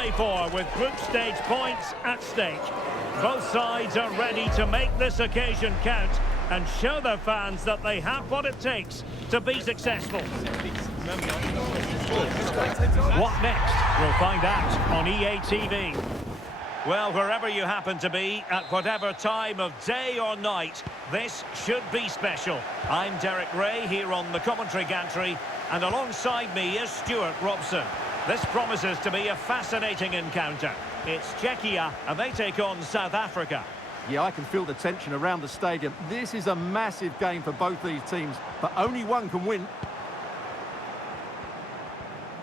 play for with group stage points at stake. Both sides are ready to make this occasion count and show their fans that they have what it takes to be successful. What next? We'll find out on EA TV. Well, wherever you happen to be, at whatever time of day or night, this should be special. I'm Derek Ray here on the commentary gantry, and alongside me is Stuart Robson. This promises to be a fascinating encounter. It's Czechia, and they take on South Africa. Yeah, I can feel the tension around the stadium. This is a massive game for both these teams, but only one can win.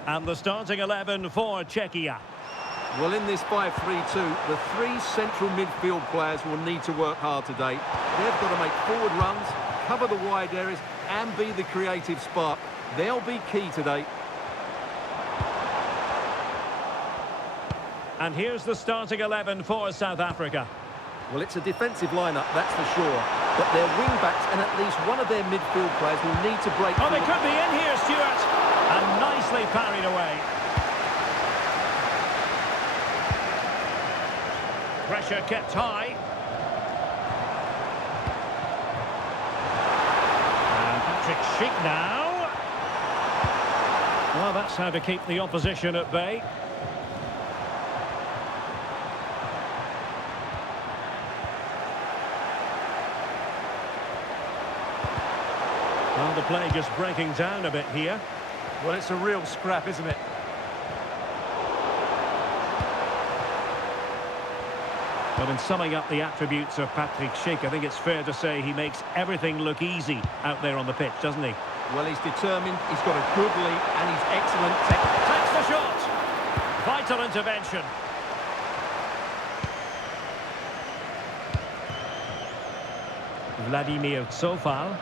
And the starting 11 for Czechia. Well, in this 5-3-2, the three central midfield players will need to work hard today. They've got to make forward runs, cover the wide areas, and be the creative spark. They'll be key today. And here's the starting 11 for South Africa. Well, it's a defensive lineup, that's for sure. But their wing-backs and at least one of their midfield players will need to break Oh, through. they could be in here, Stuart. And nicely parried away. Pressure kept high. And Patrick Schick now. Well, that's how to keep the opposition at bay. Well, the play just breaking down a bit here. Well, it's a real scrap, isn't it? But in summing up the attributes of Patrick Schick, I think it's fair to say he makes everything look easy out there on the pitch, doesn't he? Well, he's determined, he's got a good lead, and he's excellent technique. Takes the shot. Vital intervention. Vladimir Zofal.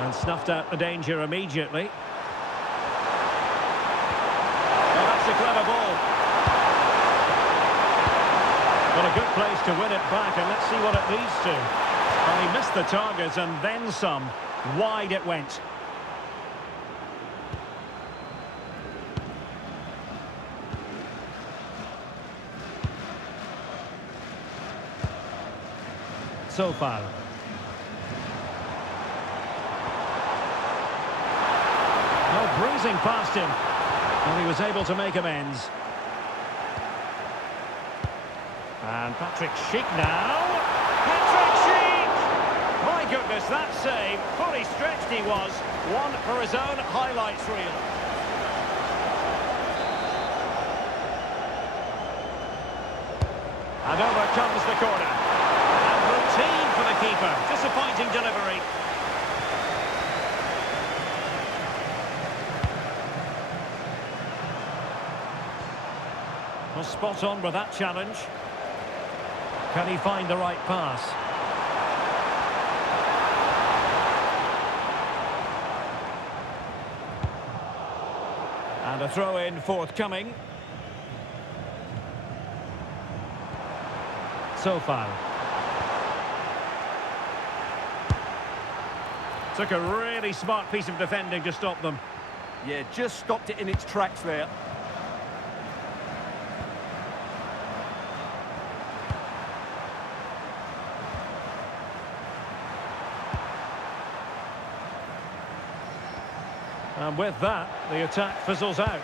And snuffed out the danger immediately. Oh, that's a clever ball. Got a good place to win it back, and let's see what it leads to. Well, he missed the target and then some. Wide it went. Zofal. Breezing past him, and he was able to make amends. And Patrick Schick now. Patrick Schick! My goodness, that save. Fully stretched he was. One for his own highlights reel. And over comes the corner. And routine for the keeper. Disappointing delivery. Well, spot on with that challenge. Can he find the right pass? And a throw-in forthcoming. Zofal. Took a really smart piece of defending to stop them. Yeah, just stopped it in its tracks there. And with that, the attack fizzles out.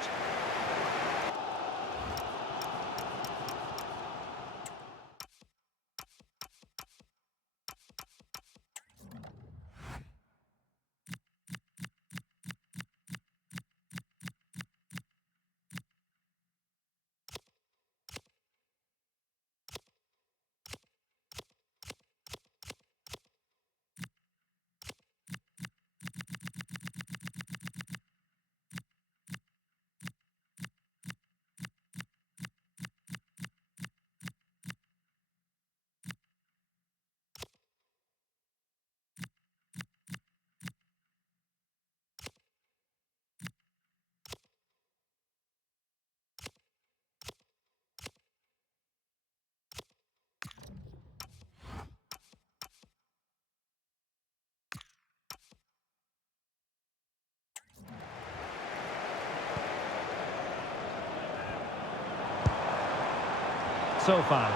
so far.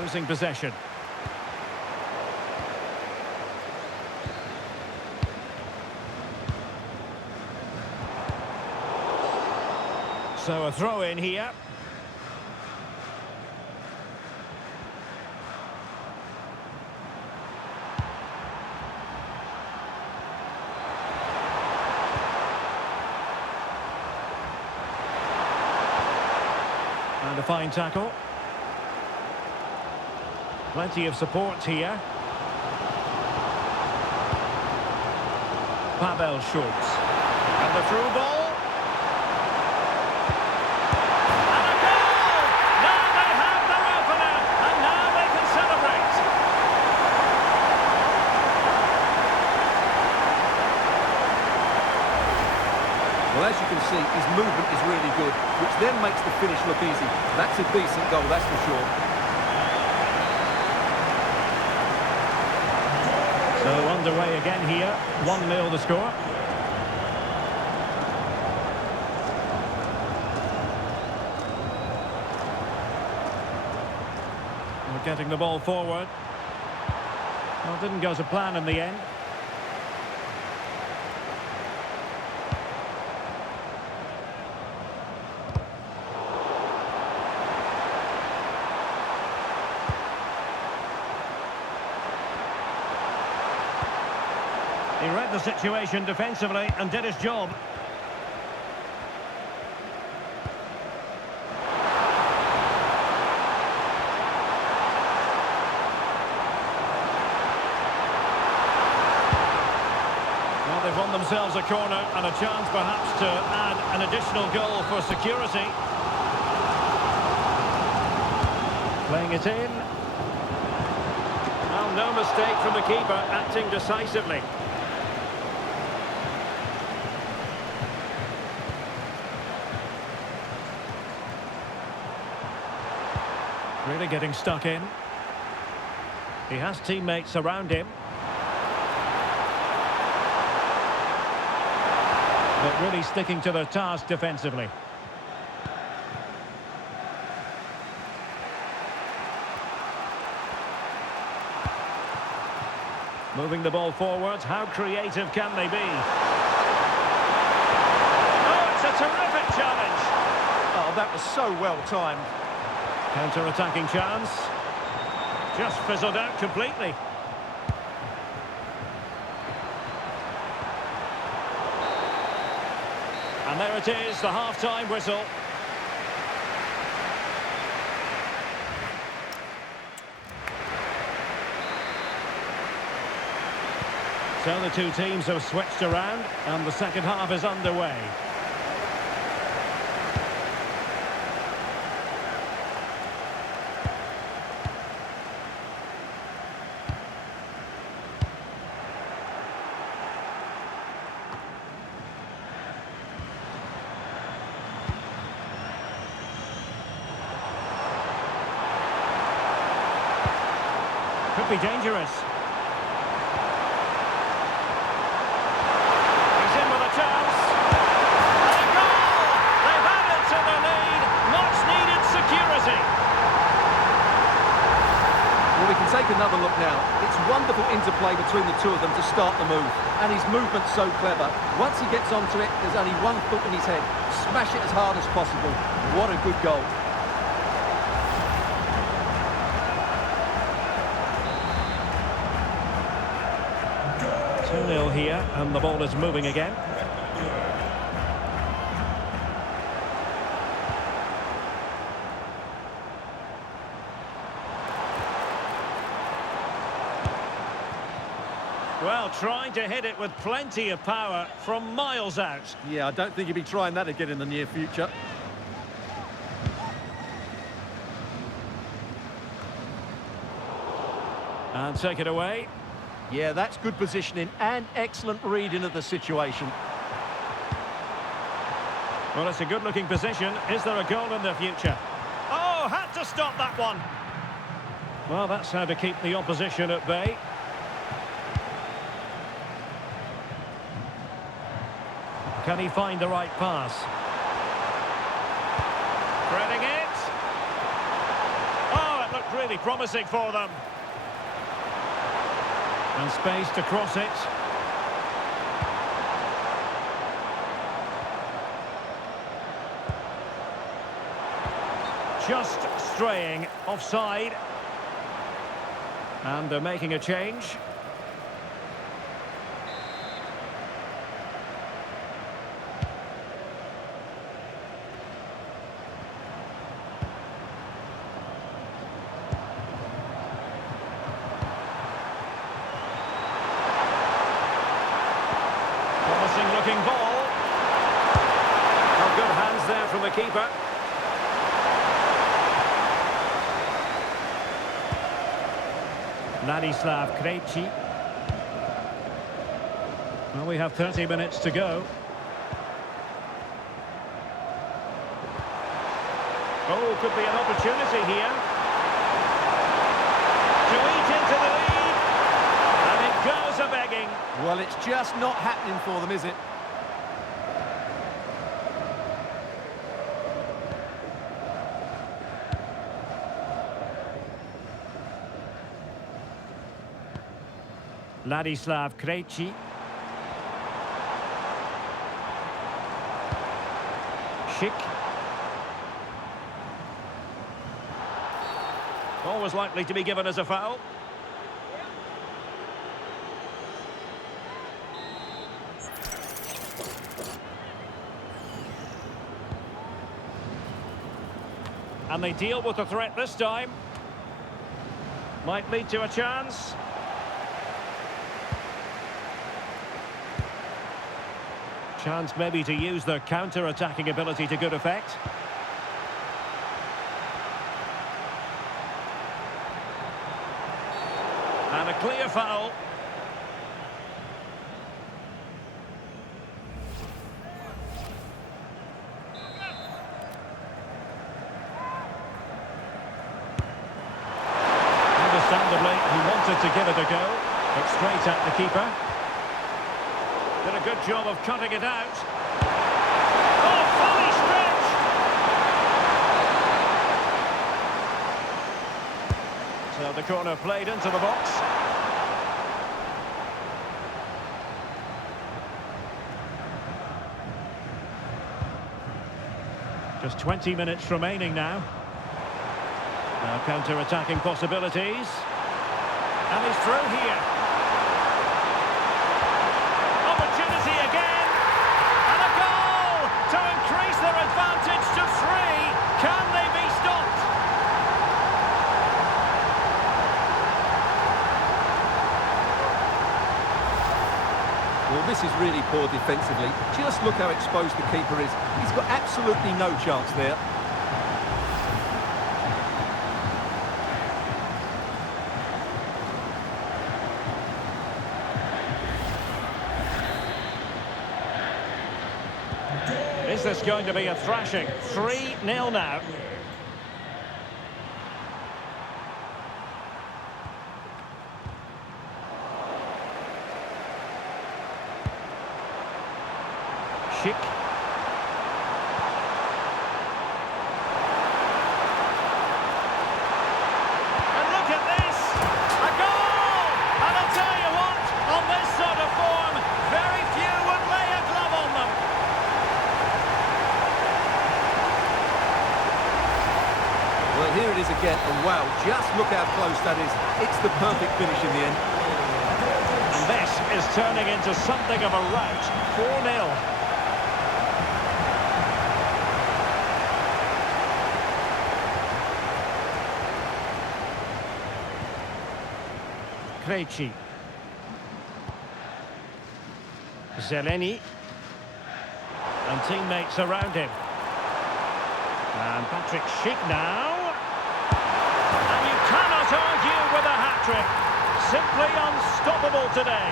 Losing possession. So a throw in here. And a fine tackle. Plenty of support here. Pavel Schultz. And the through ball. And a goal! Now they have their opener. And now they can celebrate. Well, as you can see, his movement is really good, which then makes the finish look easy. That's a decent goal, that's for sure. So underway again here. 1-0 the score. We're getting the ball forward. Well, didn't go to plan in the end. He read the situation defensively and did his job. Well, they've won themselves a corner and a chance perhaps to add an additional goal for security. Playing it in. Well, no mistake from the keeper, acting decisively. Really getting stuck in. He has teammates around him. But really sticking to their task defensively. Moving the ball forward. How creative can they be? Oh, it's a terrific challenge. Oh, that was so well timed. Counter-attacking chance. Just fizzled out completely. And there it is, the half-time whistle. So the two teams have switched around and the second half is underway. Could be dangerous. He's in with a chance. And a goal! They've added to the lead. Much needed security. Well, we can take another look now. It's wonderful interplay between the two of them to start the move. And his movement's so clever. Once he gets onto it, there's only one foot in his head. Smash it as hard as possible. What a good goal. 2-0 here, and the ball is moving again. Well, trying to hit it with plenty of power from miles out. Yeah, I don't think he'll be trying that again in the near future. And take it away. Yeah, that's good positioning and excellent reading of the situation. Well, it's a good-looking position. Is there a goal in the future? Oh, had to stop that one. Well, that's how to keep the opposition at bay. Can he find the right pass? Threading it. Oh, it looked really promising for them. And space to cross it. Just straying offside. And they're making a change. Promising looking ball. Oh, good hands there from the keeper. Ladislav Krejci. Well, we have 30 minutes to go. Oh, could be an opportunity here. To eat into the lead. And it goes a-begging. Well, it's just not happening for them, is it? Ladislav Krejci. Schick. Always likely to be given as a foul. And they deal with the threat this time. Might lead to a chance. Chance maybe to use their counter-attacking ability to good effect. And a clear foul. Understandably, he wanted to give it a go, but straight at the keeper. Did a good job of cutting it out. Oh, fully stretched! So the corner played into the box. Just 20 minutes remaining now. Now counter-attacking possibilities. And he's through here. Their advantage to 3. Can they be stopped? Well, this is really poor defensively. Just look how exposed the keeper is. He's got absolutely no chance there. Is this going to be a thrashing? 3-0 now. Schick. And look at this! A goal! And I'll tell you what, on this sort of form, very few would lay a glove on them. Well, here it is again, and wow, just look how close that is. It's the perfect finish in the end. And this is turning into something of a rout. 4-0. Krejci. Zeleny. And teammates around him. And Patrick Schick now. And you cannot argue with a hat-trick. Simply unstoppable today.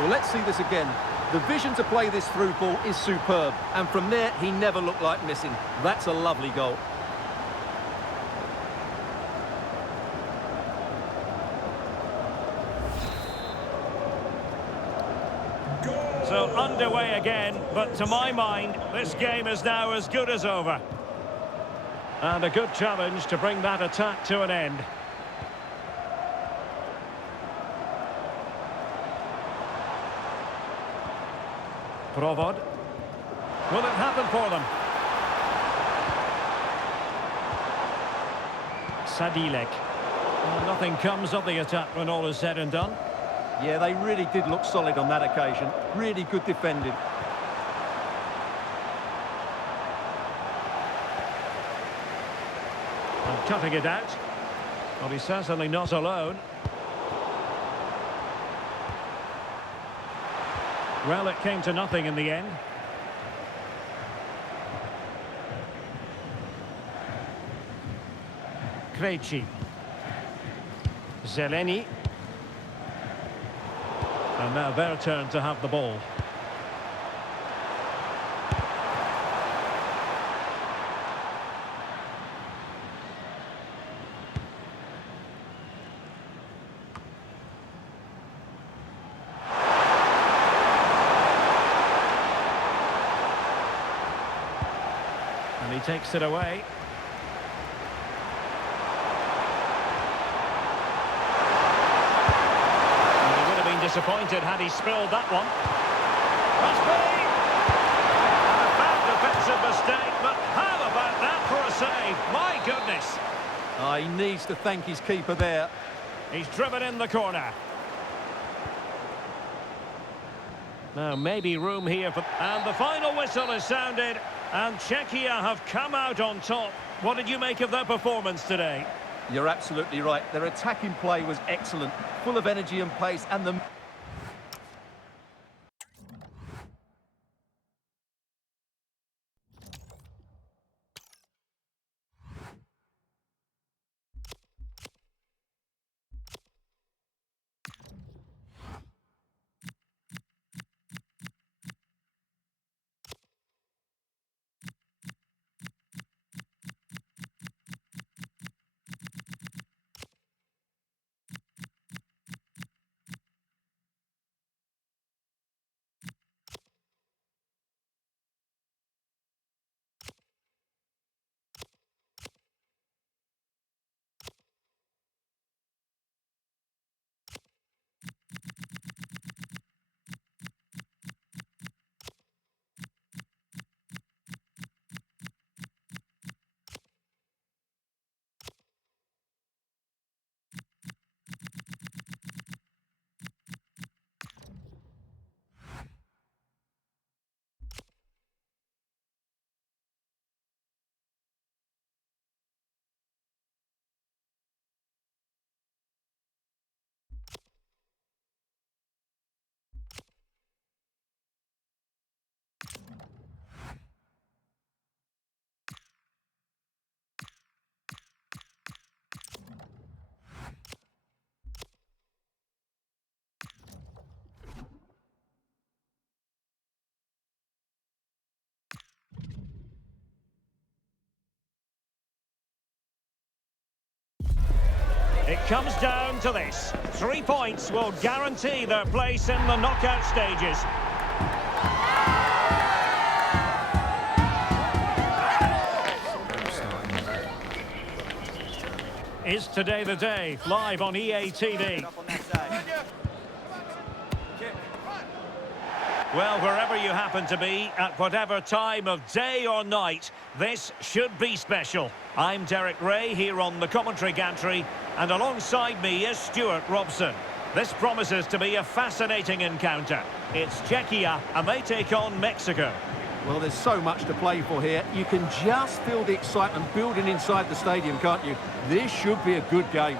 Well, let's see this again. The vision to play this through ball is superb, and from there he never looked like missing. That's a lovely goal. So underway again, but to my mind, this game is now as good as over. And a good challenge to bring that attack to an end. Provod. Will it happen for them? Sadilek. Well, nothing comes of the attack when all is said and done. Yeah, they really did look solid on that occasion. Really good defending. And cutting it out. Well, he's certainly not alone. Well, it came to nothing in the end. Krejci. Zeleny. And now their turn to have the ball. And he takes it away. Disappointed had he spilled that one. Must be! A bad defensive mistake, but how about that for a save? My goodness! He needs to thank his keeper there. He's driven in the corner. Now maybe room here for... And the final whistle is sounded, and Czechia have come out on top. What did you make of their performance today? You're absolutely right. Their attacking play was excellent, full of energy and pace, and the... It comes down to this. 3 points will guarantee their place in the knockout stages. Is today the day? Live on EA TV. Well, wherever you happen to be, at whatever time of day or night, this should be special. I'm Derek Ray here on the commentary gantry, and alongside me is Stuart Robson. This promises to be a fascinating encounter. It's Czechia, and they take on Mexico. Well, there's so much to play for here. You can just feel the excitement building inside the stadium, can't you? This should be a good game.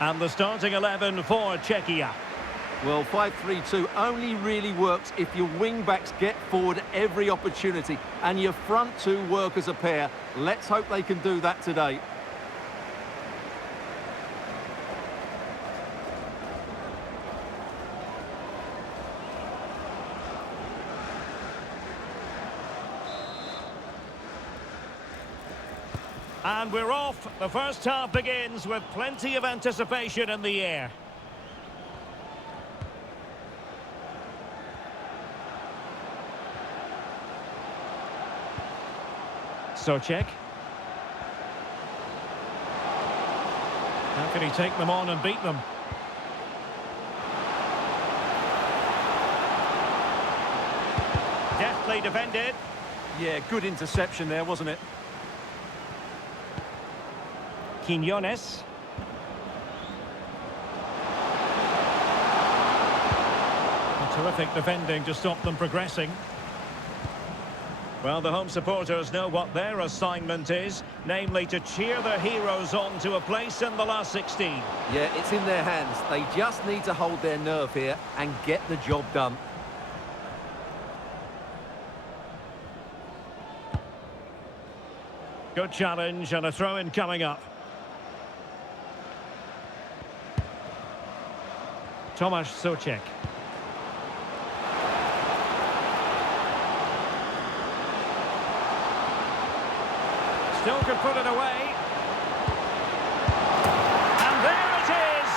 And the starting 11 for Czechia. Well, 5-3-2 only really works if your wing-backs get forward every opportunity and your front two work as a pair. Let's hope they can do that today. And we're off. The first half begins with plenty of anticipation in the air. Socek. How can he take them on and beat them? Deftly defended. Yeah, good interception there, wasn't it? Quinones. A terrific defending to stop them progressing. Well, the home supporters know what their assignment is, namely to cheer their heroes on to a place in the last 16. Yeah, it's in their hands. They just need to hold their nerve here and get the job done. Good challenge and a throw-in coming up. Tomasz Socek. Still could put it away. And there it is!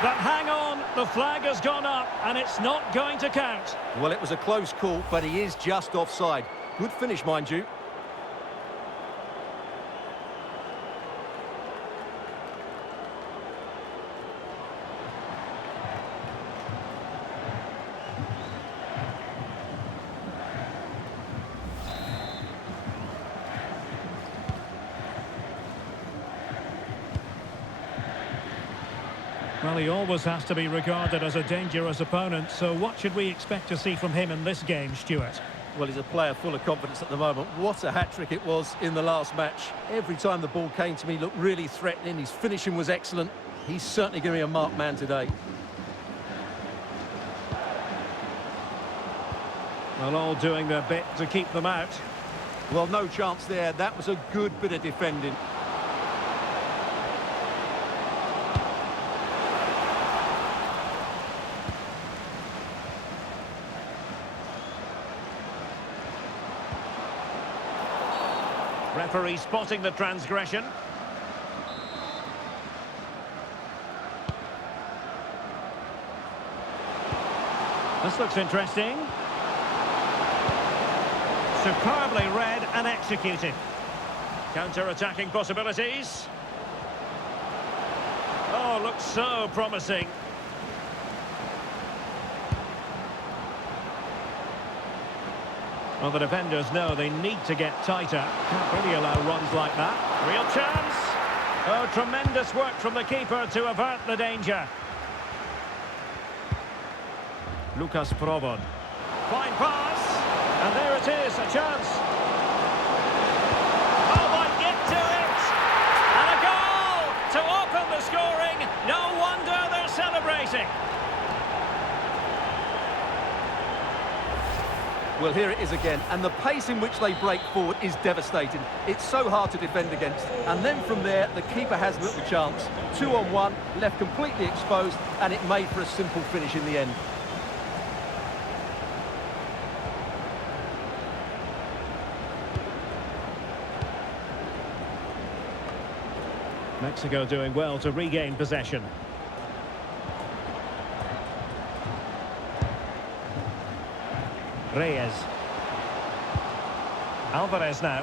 But hang on, the flag has gone up and it's not going to count. Well, it was a close call, but he is just offside. Good finish, mind you. Well, he always has to be regarded as a dangerous opponent, so what should we expect to see from him in this game, Stuart? Well, he's a player full of confidence at the moment. What a hat-trick it was in the last match. Every time the ball came to me, he looked really threatening. His finishing was excellent. He's certainly going to be a marked man today. Well, all doing their bit to keep them out. Well, no chance there. That was a good bit of defending. Referee spotting the transgression. This looks interesting. Superbly read and executed. Counter-attacking possibilities. Oh, looks so promising. Well, the defenders know they need to get tighter. Can't really allow runs like that. Real chance. Oh, tremendous work from the keeper to avert the danger. Lucas Provod. Fine pass. And there it is, a chance. Oh, might get to it. And a goal to open the scoring. No wonder they're celebrating. Well, here it is again, and the pace in which they break forward is devastating. It's so hard to defend against. And then from there, the keeper has little chance. 2-on-1, left completely exposed, and it made for a simple finish in the end. Mexico doing well to regain possession. Reyes. Alvarez now.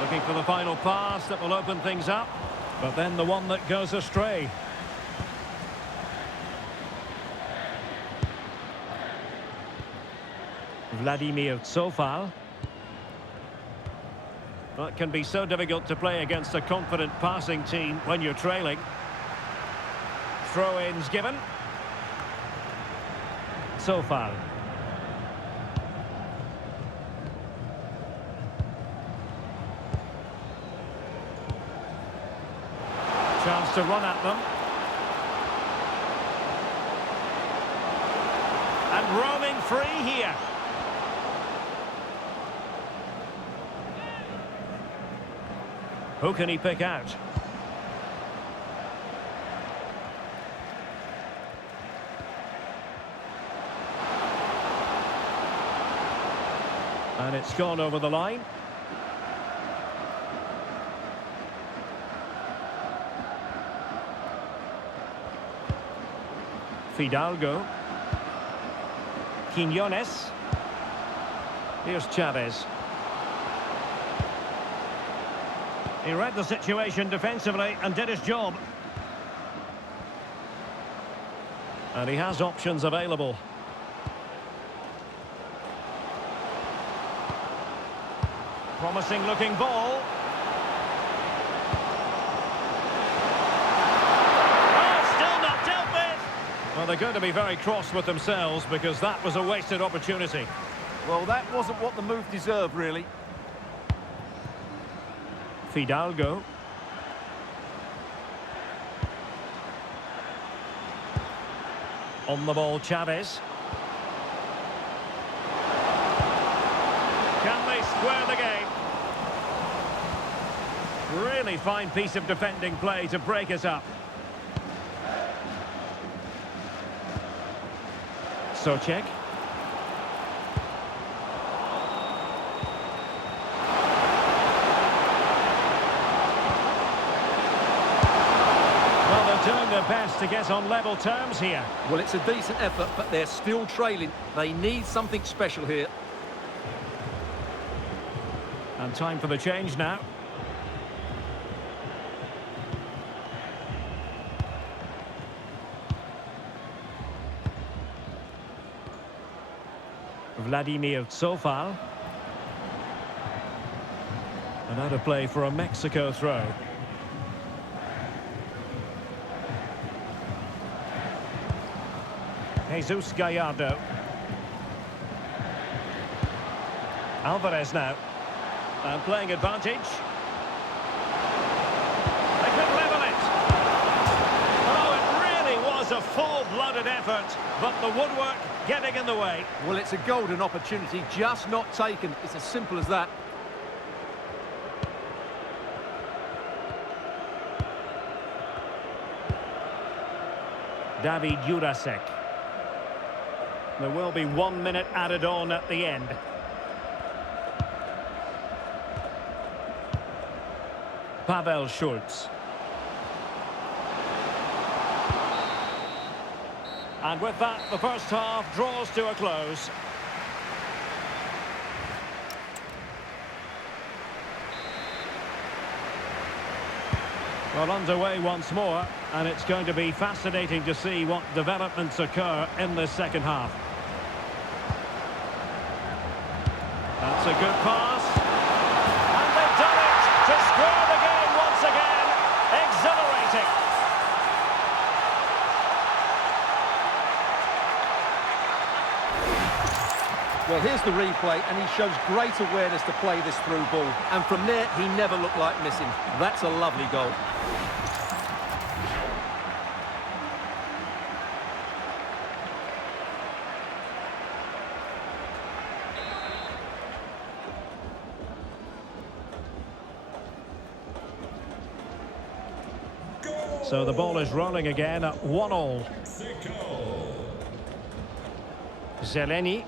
Looking for the final pass that will open things up, but then the one that goes astray. Vladimir Tsofal. Well, it can be so difficult to play against a confident passing team when you're trailing. Throw-ins given. Tsofal. Chance to run at them. And roaming free here. Who can he pick out? And it's gone over the line. Fidalgo. Quiñones. Here's Chavez. He read the situation defensively and did his job. And he has options available. Promising looking ball. Oh, still not dealt with. Well, they're going to be very cross with themselves because that was a wasted opportunity. Well, that wasn't what the move deserved, really. Fidalgo. On the ball, Chavez. Can they square the game? Really fine piece of defending play to break us up. Socek. Well, they're doing their best to get on level terms here. Well, it's a decent effort, but they're still trailing. They need something special here. And time for the change now. Vladimir Tsofal. And out of play for a Mexico throw. Jesus Gallardo. Alvarez now. And playing advantage. They could level it. Oh, it really was a full-blooded effort, but the woodwork getting in the way. Well, it's a golden opportunity, just not taken. It's as simple as that. David Jurasek. There will be 1 minute added on at the end. Pavel Schultz. And with that, the first half draws to a close. Well, underway once more, and it's going to be fascinating to see what developments occur in this second half. That's a good pass. And they've done it to square the game once again. Exhilarating. Well, here's the replay, and he shows great awareness to play this through ball. And from there, he never looked like missing. That's a lovely goal. So the ball is rolling again at 1-1. Zeleny.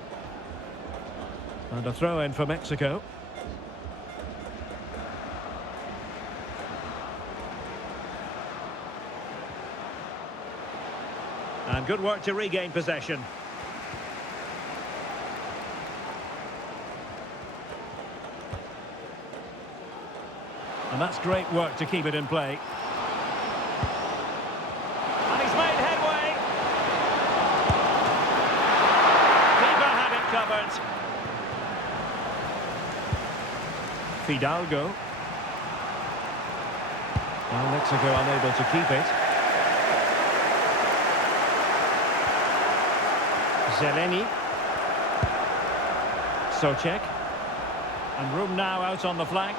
And a throw in for Mexico. And good work to regain possession. And that's great work to keep it in play. And he's made headway. Keeper had it covered. Fidalgo. Well, Mexico unable to keep it. Zeleny. Socek. And room now out on the flank.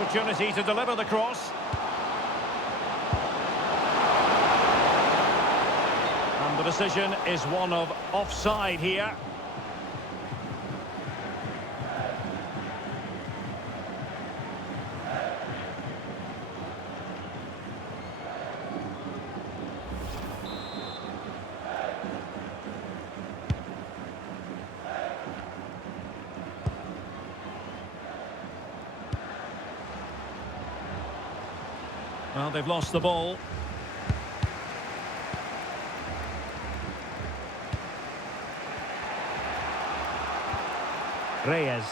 Opportunity to deliver the cross. And the decision is one of offside here. Well, they've lost the ball. Reyes.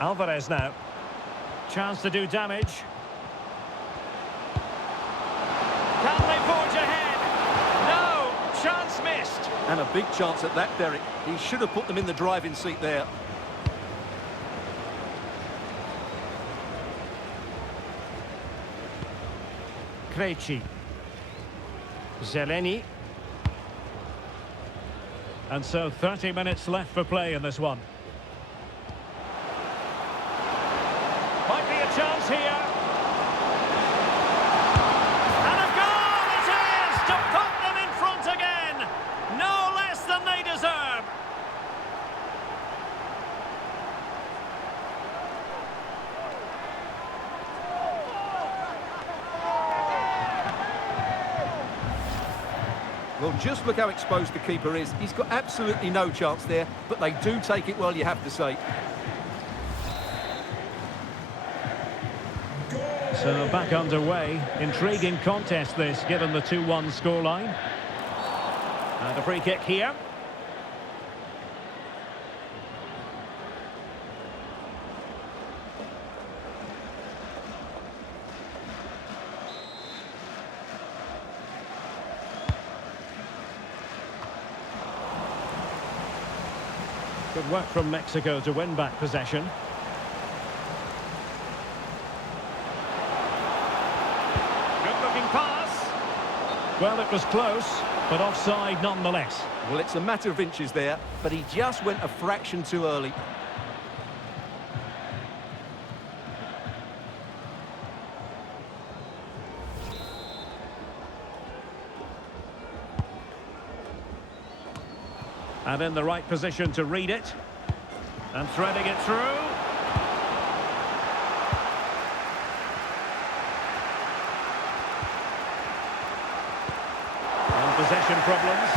Alvarez now. Chance to do damage. Can they forge ahead? No! Chance missed. And a big chance at that, Derek. He should have put them in the driving seat there. Krejci. Zeleny. And so 30 minutes left for play in this one. Might be a chance here. And a goal it is to put them in front again. No less than they deserve. Well, just look how exposed the keeper is. He's got absolutely no chance there, but they do take it well, you have to say. So back underway. Intriguing contest this, given the 2-1 scoreline. And a free kick here. Good work from Mexico to win back possession. Good looking pass. Well, it was close, but offside nonetheless. Well, it's a matter of inches there, but he just went a fraction too early. And in the right position to read it. And threading it through. And possession problems.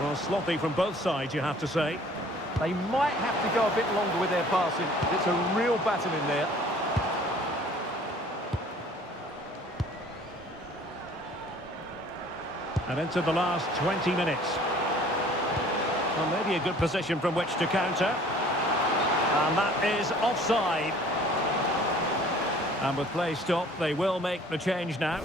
Well, sloppy from both sides, you have to say. They might have to go a bit longer with their passing. It's a real battle in there. And into the last 20 minutes. Well, maybe a good position from which to counter. And that is offside. And with play stopped, they will make the change now.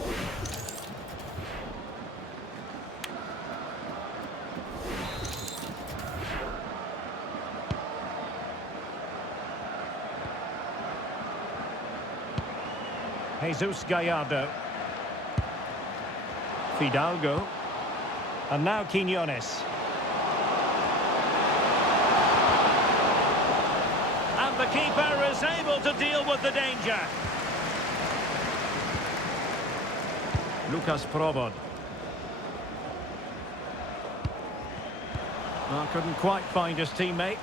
Jesus Gallardo. Fidalgo. And now Quiñones. And the keeper is able to deal with the danger. Lucas Provod. Well, couldn't quite find his teammate.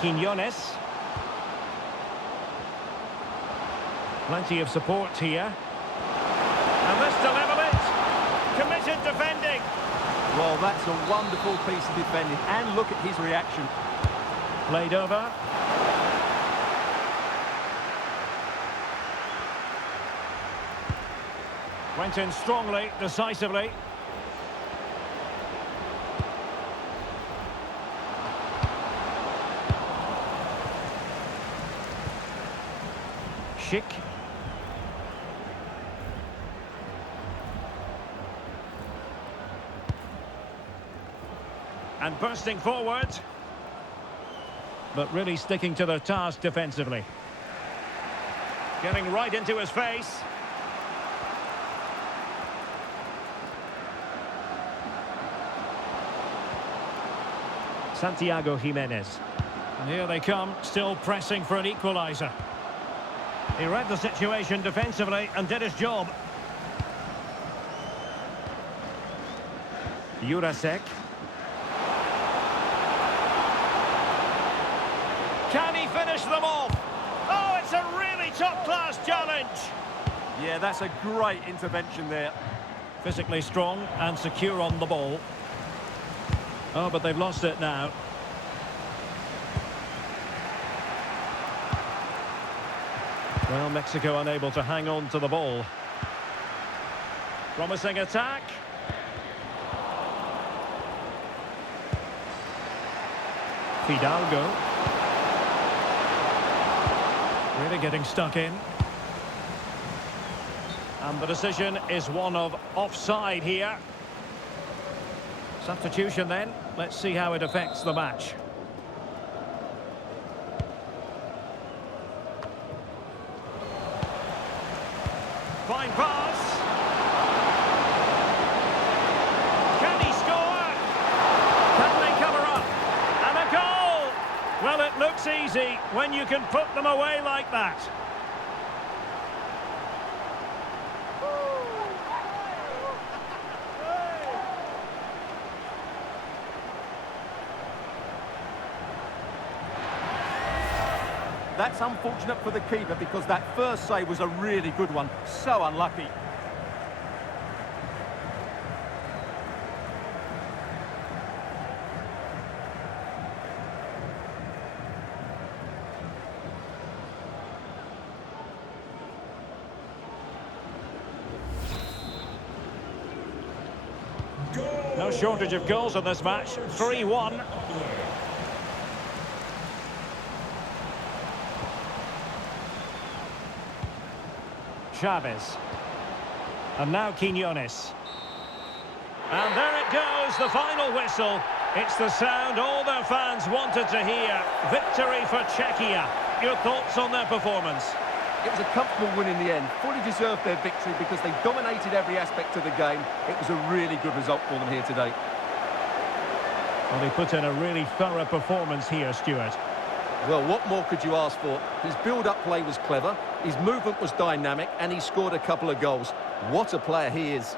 Quiñones. Plenty of support here. And this to level it. Committed defending. Well, that's a wonderful piece of defending. And look at his reaction. Played over. Went in strongly, decisively. Schick. And bursting forward. but really sticking to their task defensively. Getting right into his face. Santiago Jimenez. And here they come, still pressing for an equaliser. He read the situation defensively and did his job. Jurasek. Can he finish them off? Oh, it's a really top-class challenge. Yeah, that's a great intervention there. Physically strong and secure on the ball. Oh, but they've lost it now. Well, Mexico unable to hang on to the ball. Promising attack. Fidalgo. Really getting stuck in. And the decision is one of offside here. Substitution then. Let's see how it affects the match. Fine pass. Can he score? Can they cover up? And a goal! Well, it looks easy when you can put them away like that. That's unfortunate for the keeper because that first save was a really good one. So unlucky. No shortage of goals in this match. 3-1. Chavez. And now Quiñones. And there it goes, the final whistle. It's the sound all their fans wanted to hear. Victory for Czechia. Your thoughts on their performance? It was a comfortable win in the end. Fully deserved their victory because they dominated every aspect of the game. It was a really good result for them here today. Well, they put in a really thorough performance here, Stuart. Well, what more could you ask for? His build-up play was clever, his movement was dynamic, and he scored a couple of goals. What a player he is.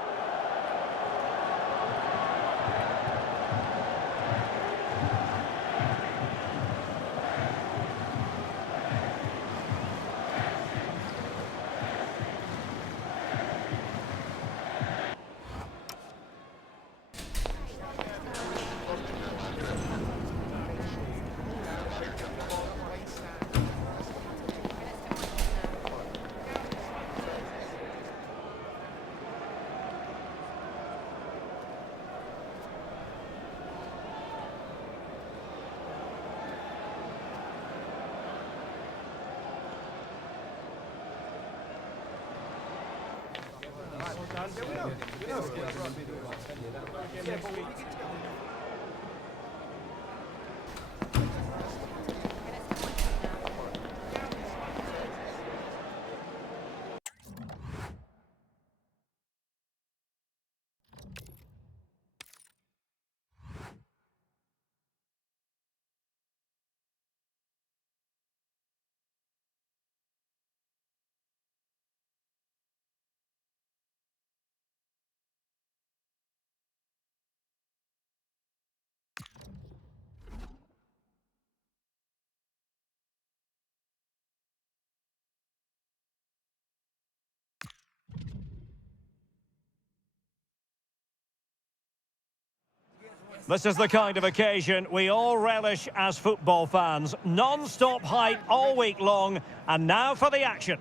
This is the kind of occasion we all relish as football fans. Non-stop hype all week long, and now for the action.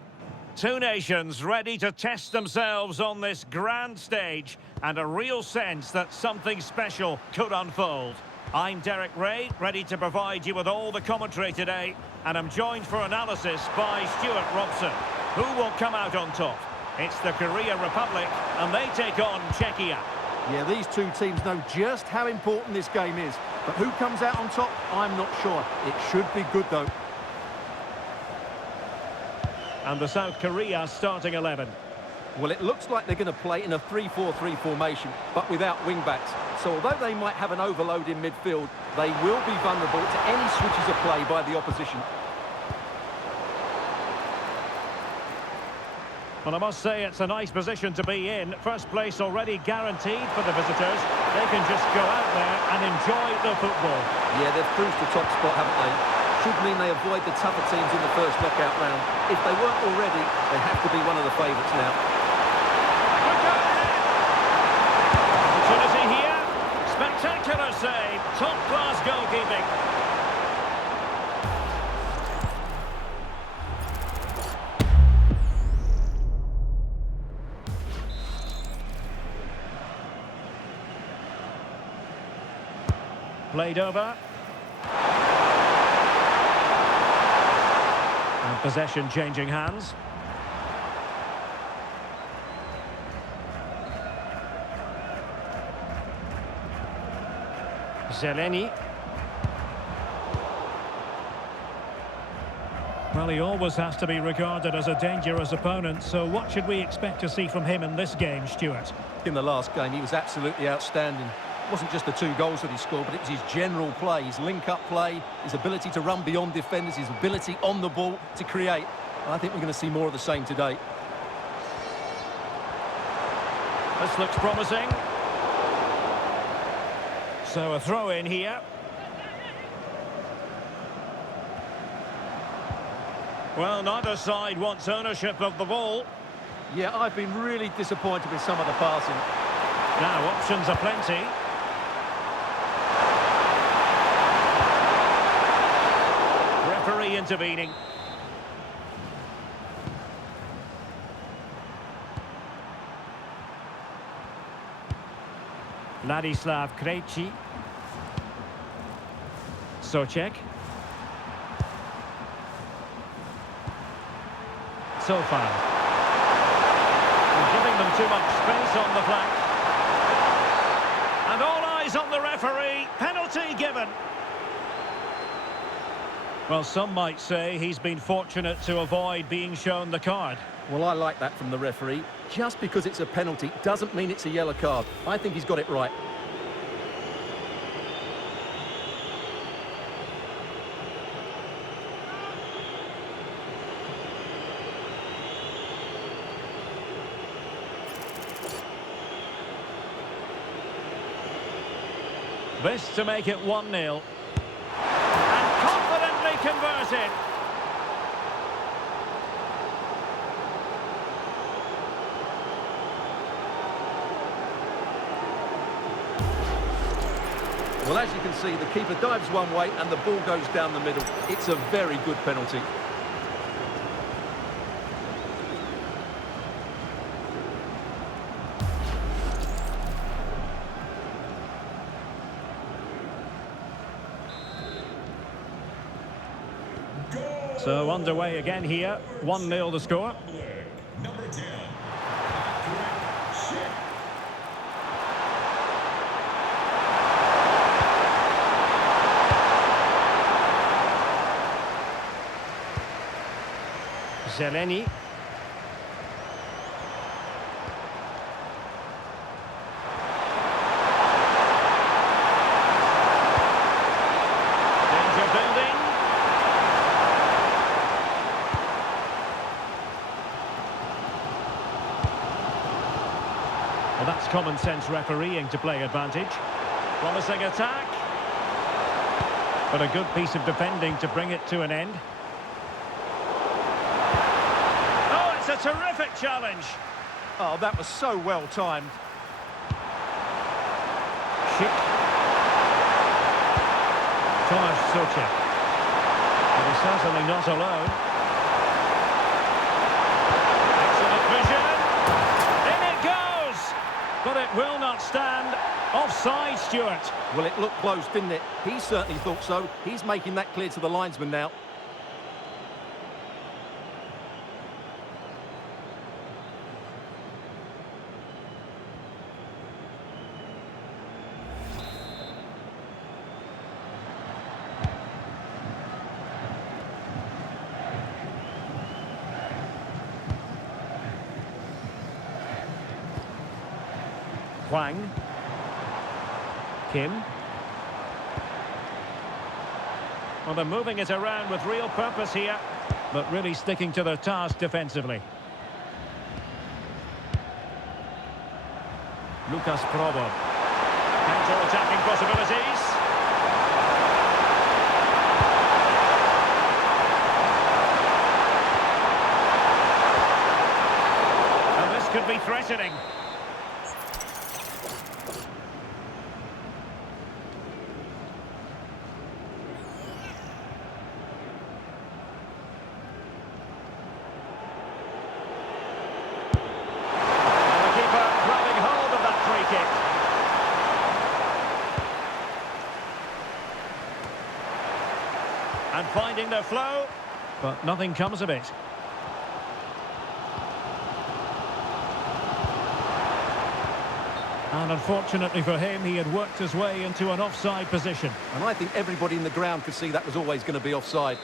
Two nations ready to test themselves on this grand stage, and a real sense that something special could unfold. I'm Derek Ray, ready to provide you with all the commentary today, and I'm joined for analysis by Stuart Robson. Who will come out on top? It's the Korea Republic, and they take on Czechia. Yeah, these two teams know just how important this game is. But who comes out on top? I'm not sure. It should be good, though. And the South Korea starting 11. Well, it looks like they're going to play in a 3-4-3 formation, but without wing-backs. So although they might have an overload in midfield, they will be vulnerable to any switches of play by the opposition. Well, I must say it's a nice position to be in. First place already guaranteed for the visitors. They can just go out there and enjoy the football. Yeah, they've cruised the top spot, haven't they? Should mean they avoid the tougher teams in the first knockout round. If they weren't already, they have to be one of the favourites now. Opportunity here. Spectacular save. Top-class goalkeeping. Played over. And possession changing hands. Zeleny. Well, he always has to be regarded as a dangerous opponent, so what should we expect to see from him in this game, Stuart? In the last game, he was absolutely outstanding. It wasn't just the 2 goals that he scored, but it was his general play, his link-up play, his ability to run beyond defenders, his ability on the ball to create. And I think we're going to see more of the same today. This looks promising. So a throw in here. Well, neither side wants ownership of the ball. Yeah, I've been really disappointed with some of the passing. Now, options are plenty. Referee intervening. Ladislav Krejci. Socek. So far. We're giving them too much space on the flank. And all eyes on the referee. Penalty given. Well, some might say he's been fortunate to avoid being shown the card. Well, I like that from the referee. Just because it's a penalty doesn't mean it's a yellow card. I think he's got it right. This to make it 1-0. And confidently converted. Well, as you can see, the keeper dives one way and the ball goes down the middle. It's a very good penalty. So underway again here. 1-0 the score. Number 10. Zeleny. Danger building. Well, that's common sense refereeing to play advantage. Promising attack. But a good piece of defending to bring it to an end. It's a terrific challenge. Oh, that was so well timed. Schick. Thomas Socek. But he's certainly not alone. Excellent vision. In it goes. But it will not stand. Offside, Stuart. Well, it looked close, didn't it? He certainly thought so. He's making that clear to the linesman now. Hwang. Kim. Well, they're moving it around with real purpose here, but really sticking to their task defensively. Lucas Probo. Counter-attacking possibilities. And this could be threatening. And finding their flow, but nothing comes of it. And unfortunately for him, he had worked his way into an offside position. And I think everybody in the ground could see that was always going to be offside.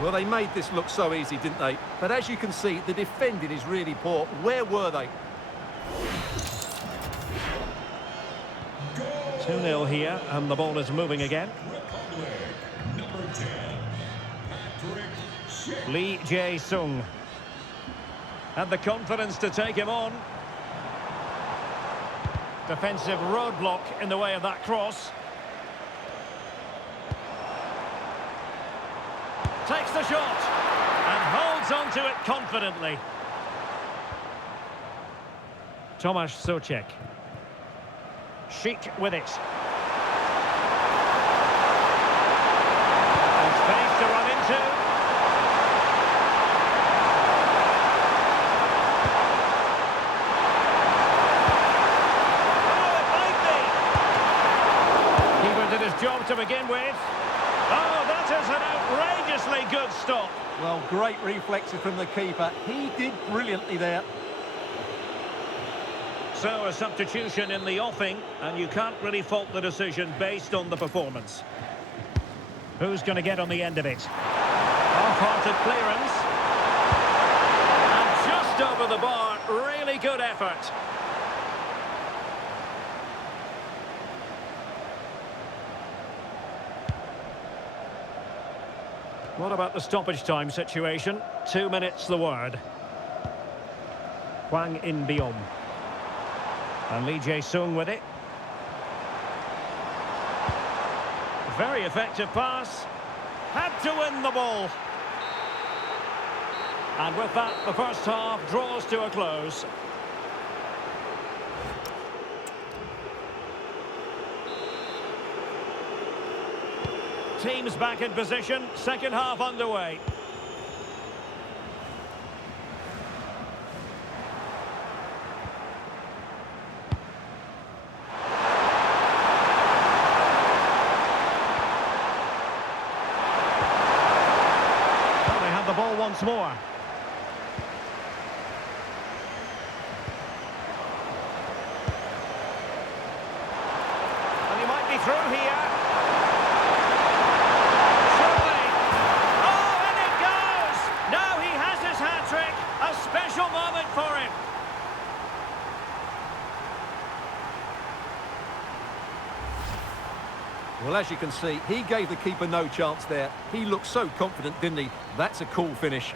Well, they made this look so easy, didn't they? But as you can see, the defending is really poor. Where were they? 2-0 here, and the ball is moving again. Lee Jae-sung had the confidence to take him on. Defensive roadblock in the way of that cross. Takes the shot and holds on to it confidently. Tomasz Souček. Chic with it. And space to run into. Oh, it might be. Keeper did his job to begin with. Oh, that is an outrageously good stop. Well, great reflexes from the keeper. He did brilliantly there. So, a substitution in the offing, and you can't really fault the decision based on the performance. Who's going to get on the end of it? Half-hearted clearance. And just over the bar, really good effort. What about the stoppage time situation? 2 minutes the word. Hwang In-beom. And Lee Jae-sung with it. Very effective pass. Had to win the ball. And with that, the first half draws to a close. Teams back in position, second half underway. Well, they have the ball once more. And he might be through here. For him. Well, as you can see, he gave the keeper no chance there. He looked so confident, didn't he? That's a cool finish.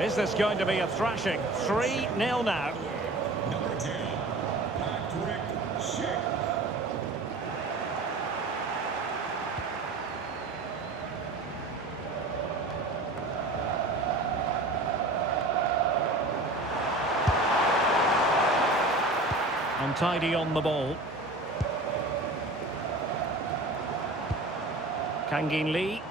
Is this going to be a thrashing? 3-0 now. Number 10, Patrick Schick. Untidy on the ball. Kangin Lee.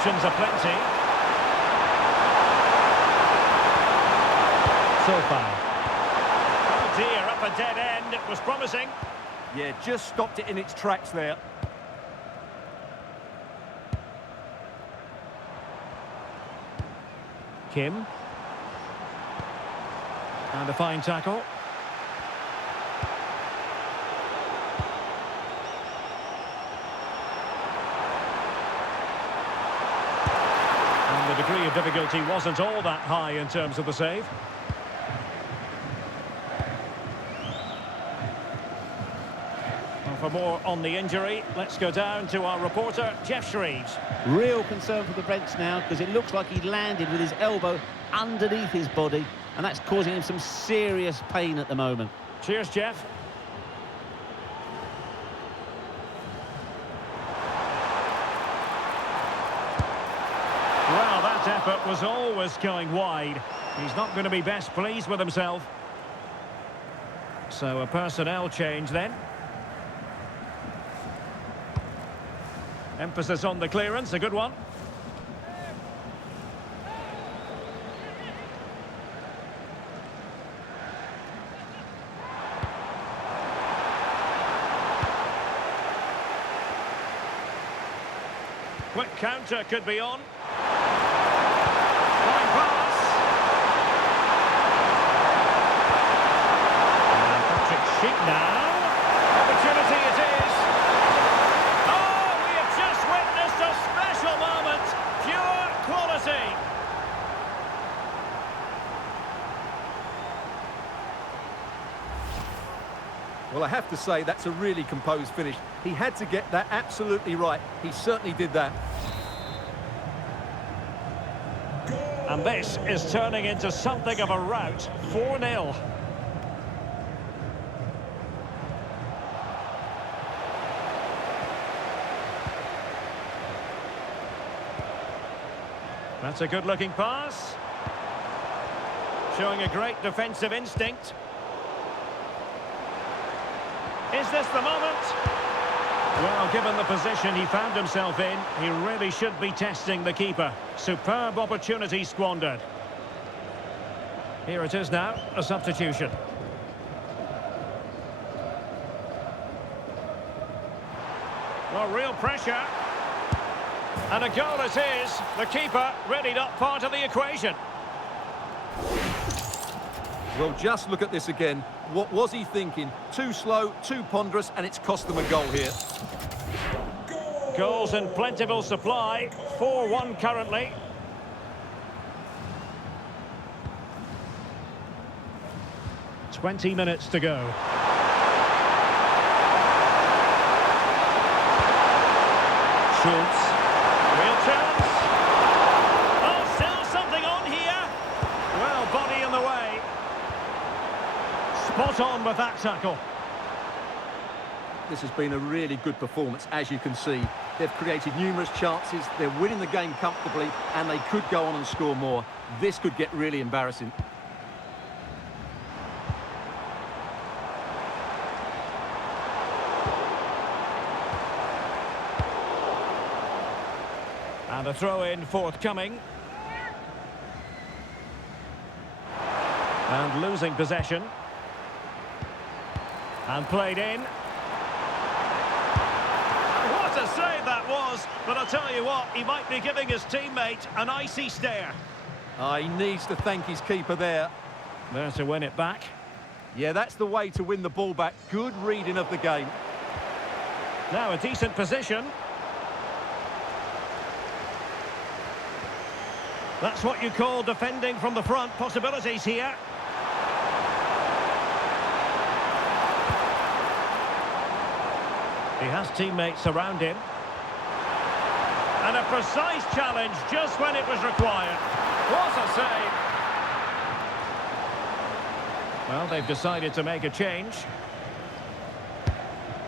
options aplenty. So far. Oh dear, up a dead end. It was promising. Yeah, just stopped it in its tracks there. Kim. And a fine tackle. And the degree of difficulty wasn't all that high in terms of the save. Well, for more on the injury, let's go down to our reporter, Jeff Shreves. Real concern for the Brents now, because it looks like he landed with his elbow underneath his body, and that's causing him some serious pain at the moment. Cheers, Jeff. Well, that effort was always going wide. He's not going to be best pleased with himself. So a personnel change then. Emphasis on the clearance, a good one. Quick counter could be on. Fine pass. Patrick Schick now. Opportunity it is. Oh, we have just witnessed a special moment. Pure quality. Well, I have to say, that's a really composed finish. He had to get that absolutely right. He certainly did that. And this is turning into something of a rout. 4-0. That's a good-looking pass. Showing a great defensive instinct. Is this the moment? Well, given the position he found himself in, he really should be testing the keeper. Superb opportunity squandered. Here it is now, a substitution. Well, real pressure. And a goal it is. The keeper really not part of the equation. Well, just look at this again. What was he thinking? Too slow, too ponderous, and it's cost them a goal here. Goals in plentiful supply. 4-1 currently. "20 minutes to go. Schultz. Real chance. Oh, still something on here. Well, body in the way. Spot on with that tackle. This has been a really good performance, as you can see. They've created numerous chances, they're winning the game comfortably, and they could go on and score more. This could get really embarrassing. And a throw-in forthcoming. And losing possession. And played in. What a save that was! But I'll tell you what, he might be giving his teammate an icy stare. He needs to thank his keeper there. There to win it back. Yeah, that's the way to win the ball back. Good reading of the game. Now a decent position. That's what you call defending from the front. Possibilities here. He has teammates around him. And a precise challenge just when it was required. What a save! Well, they've decided to make a change.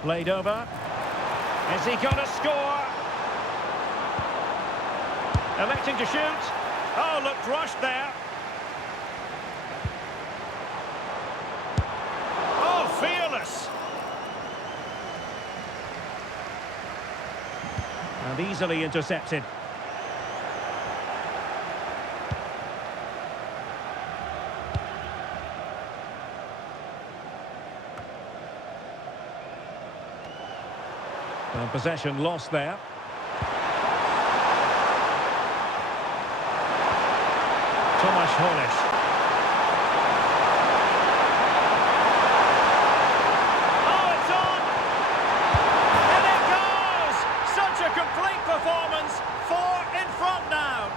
Played over. Is he going to score? Electing to shoot. Oh, looked rushed there. Oh, fearless. And easily intercepted. And possession lost there. Thomas Holish. Oh, it's on! And it goes! Such a complete performance. 4 in front now.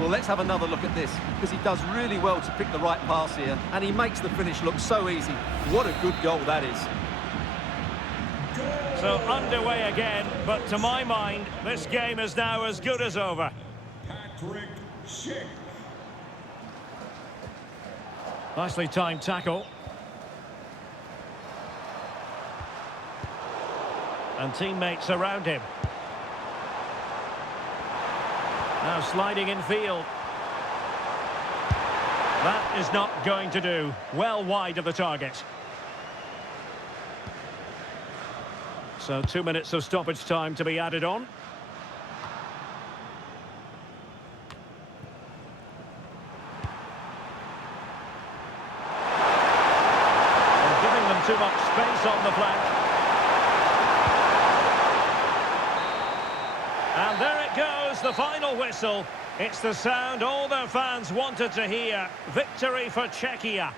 Well, let's have another look at this, because he does really well to pick the right pass here, and he makes the finish look so easy. What a good goal that is. So underway again, but to my mind, this game is now as good as over. Patrick Schick. Nicely timed tackle. And teammates around him. Now sliding in field. That is not going to do. Well wide of the target. So 2 minutes of stoppage time to be added on. And giving them too much space on the flank. And there it goes, the final whistle. It's the sound all their fans wanted to hear. Victory for Czechia.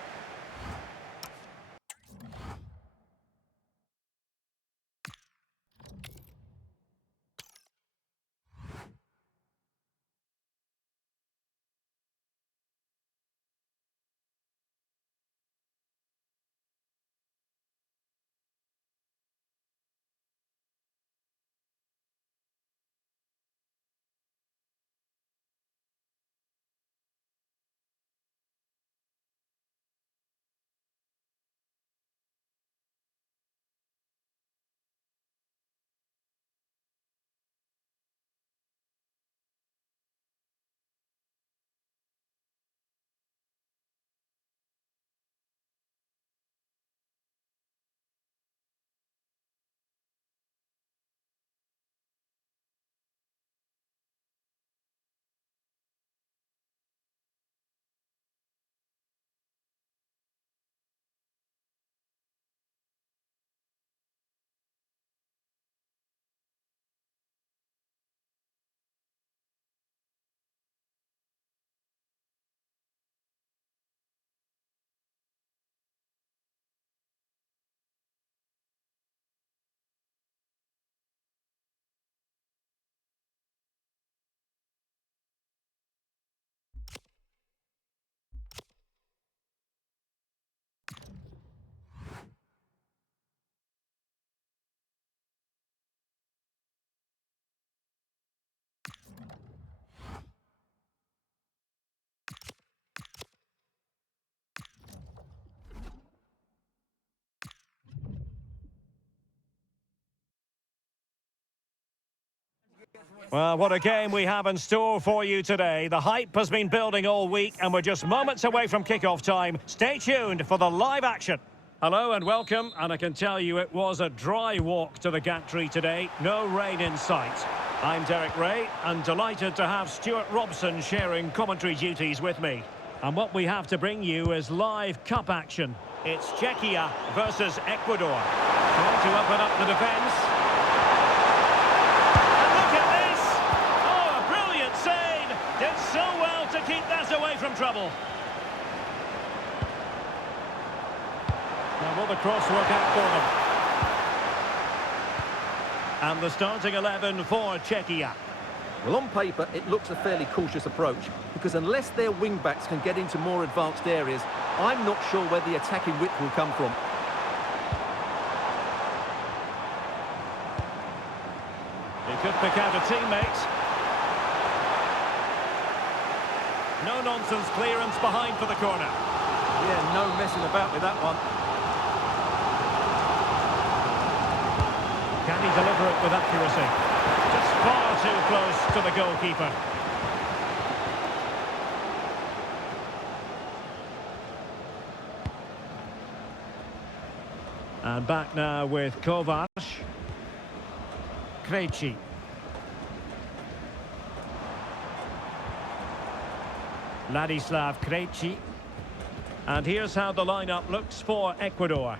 Well, what a game we have in store for you today. The hype has been building all week and we're just moments away from kickoff time. Stay tuned for the live action. Hello and welcome, and I can tell you it was a dry walk to the gantry today. No rain in sight. I'm Derek Ray and delighted to have Stuart Robson sharing commentary duties with me. And what we have to bring you is live cup action. It's Czechia versus Ecuador. Trying to open up the defence. Did so well to keep that away from trouble. Now will the cross work out for them? And the starting 11 for Czechia. Well, on paper, it looks a fairly cautious approach, because unless their wing-backs can get into more advanced areas, I'm not sure where the attacking width will come from. He could pick out a teammate. No-nonsense clearance behind for the corner. Yeah, no messing about with that one. Can he deliver it with accuracy? Just far too close to the goalkeeper. And back now with Kovac. Krejci. Ladislav Krejci. And here's how the lineup looks for Ecuador.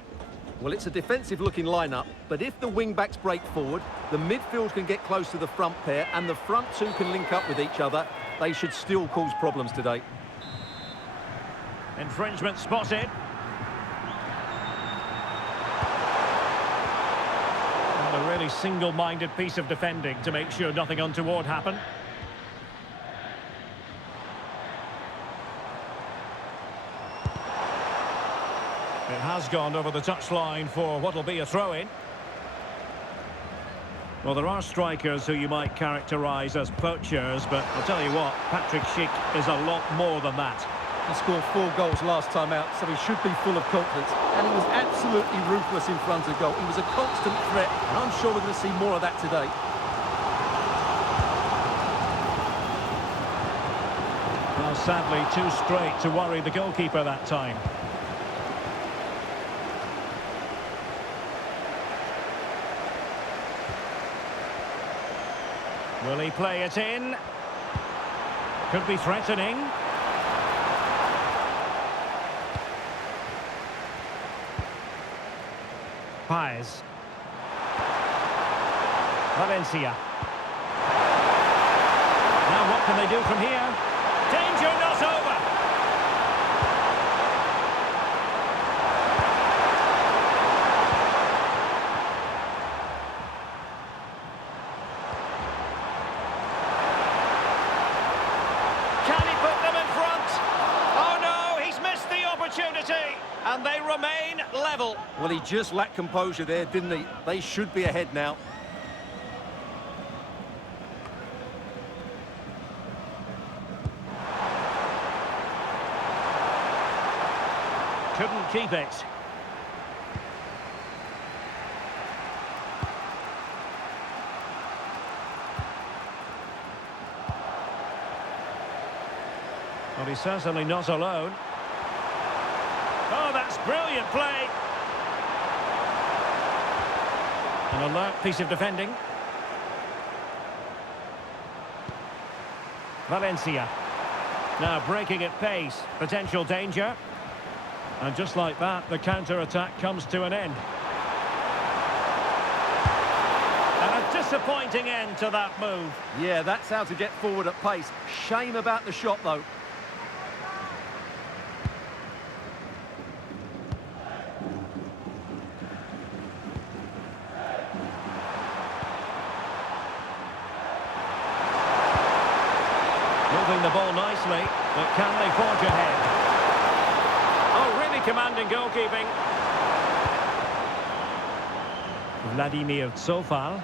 Well, it's a defensive-looking lineup, but if the wing-backs break forward, the midfield can get close to the front pair, and the front two can link up with each other, they should still cause problems today. Infringement spotted. And a really single-minded piece of defending to make sure nothing untoward happened. It has gone over the touchline for what will be a throw-in. Well, there are strikers who you might characterise as poachers, but I'll tell you what, Patrick Schick is a lot more than that. He scored 4 goals last time out, so he should be full of confidence. And he was absolutely ruthless in front of goal. He was a constant threat, and I'm sure we're going to see more of that today. Well, sadly, too straight to worry the goalkeeper that time. Will he play it in? Could be threatening. Paez. Valencia. Now what can they do from here? Danger not over. And they remain level. Well, he just lacked composure there, didn't he? They should be ahead now. Couldn't keep it. Well, he's certainly not alone. Oh, that's brilliant play. An alert piece of defending. Valencia. Now breaking at pace. Potential danger. And just like that, the counter-attack comes to an end. And a disappointing end to that move. Yeah, that's how to get forward at pace. Shame about the shot, though. Moving the ball nicely, but can they forge ahead? Oh, really commanding goalkeeping. Vladimir Tsofal.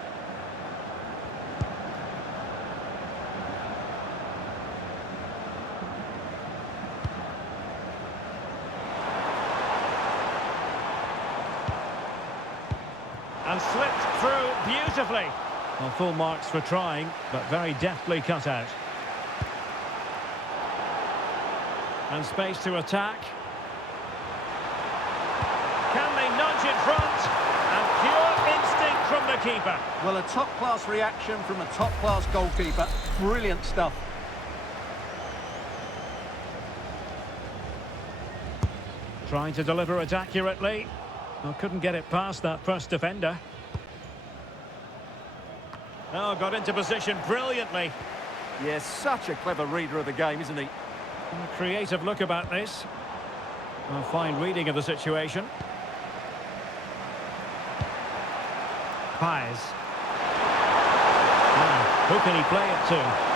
And slipped through beautifully. Well, full marks for trying, but very deftly cut out. And space to attack. Can they nudge in front? And pure instinct from the keeper. Well, a top-class reaction from a top-class goalkeeper. Brilliant stuff. Trying to deliver it accurately. Well, couldn't get it past that first defender. Oh, got into position brilliantly. Yes, such a clever reader of the game, isn't he? A creative look about this. A fine reading of the situation. Paez. Now, who can he play it to?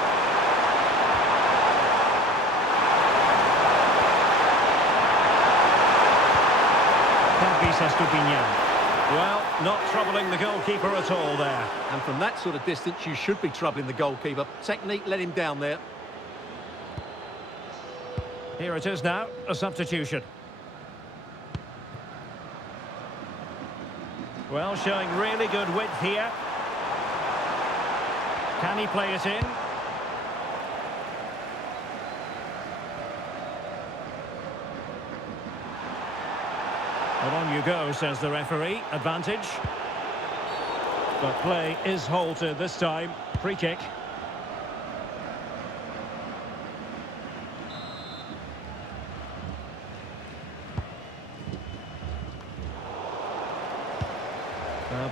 Well, not troubling the goalkeeper at all there. And from that sort of distance, you should be troubling the goalkeeper. Technique let him down there. Here it is now, a substitution. Well, showing really good width here. Can he play it in? Well, on you go, says the referee. Advantage. But play is halted this time. Free kick.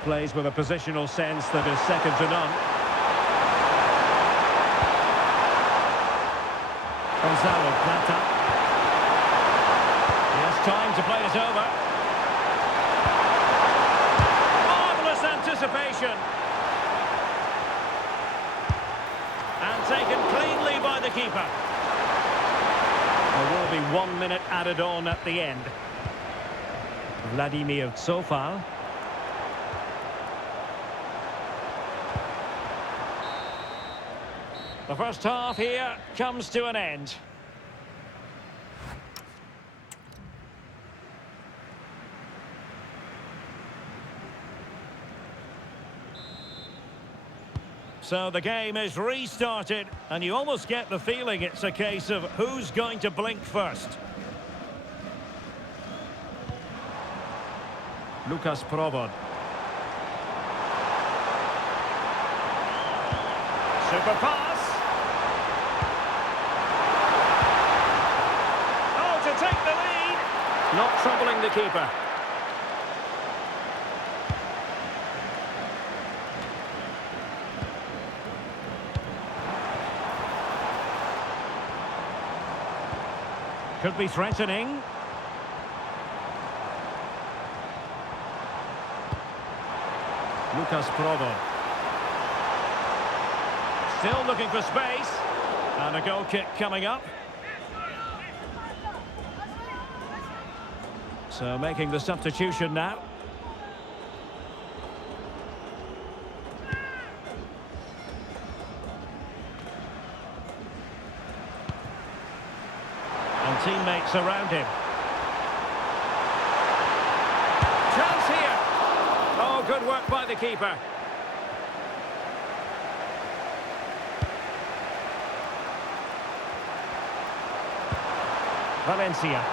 plays with a positional sense that is second to none. Gonzalo Plata. He has time to play it over. Marvellous anticipation. And taken cleanly by the keeper. There will be 1 minute added on at the end. Vladimir Tsofal. The first half here comes to an end. So the game is restarted, and you almost get the feeling it's a case of who's going to blink first. Lucas Provod. Super pass. Oh, to take the lead. Not troubling the keeper. Could be threatening. Lucas Provod. Still looking for space. And a goal kick coming up. So making the substitution now. And teammates around him. Chance here. Oh, good work by the keeper. Valencia.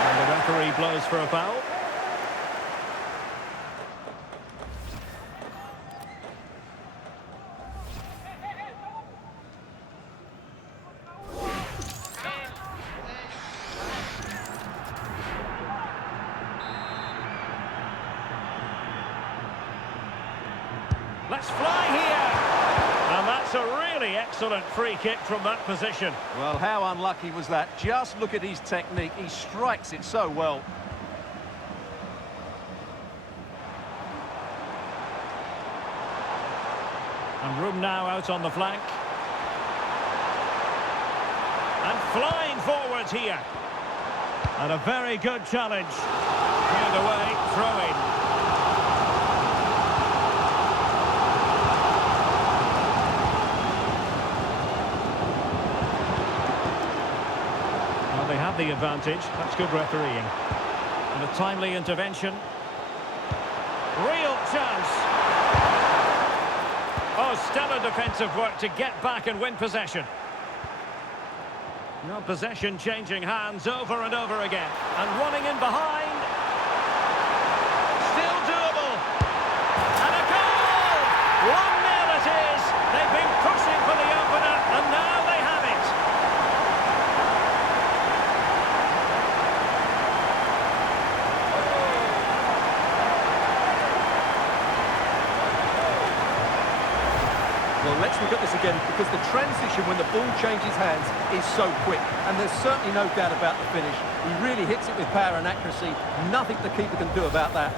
And the referee blows for a foul. Let's fly here. And that's a really excellent free kick from that position. Well, how unlucky was that? Just look at his technique. He strikes it so well. And room now out on the flank. And flying forwards here. And a very good challenge. Cleared away, throw-in. They have the advantage. That's good refereeing. And a timely intervention. Real chance. Oh, stellar defensive work to get back and win possession. No possession changing hands over and over again. And running in behind. Still doable. And a goal! 1-0 it is. They've been pushing for the opener, and now they have it. Well, let's look at this again, because the transition when the ball changes hands is so quick, and there's certainly no doubt about the finish. He really hits it with power and accuracy. Nothing the keeper can do about that.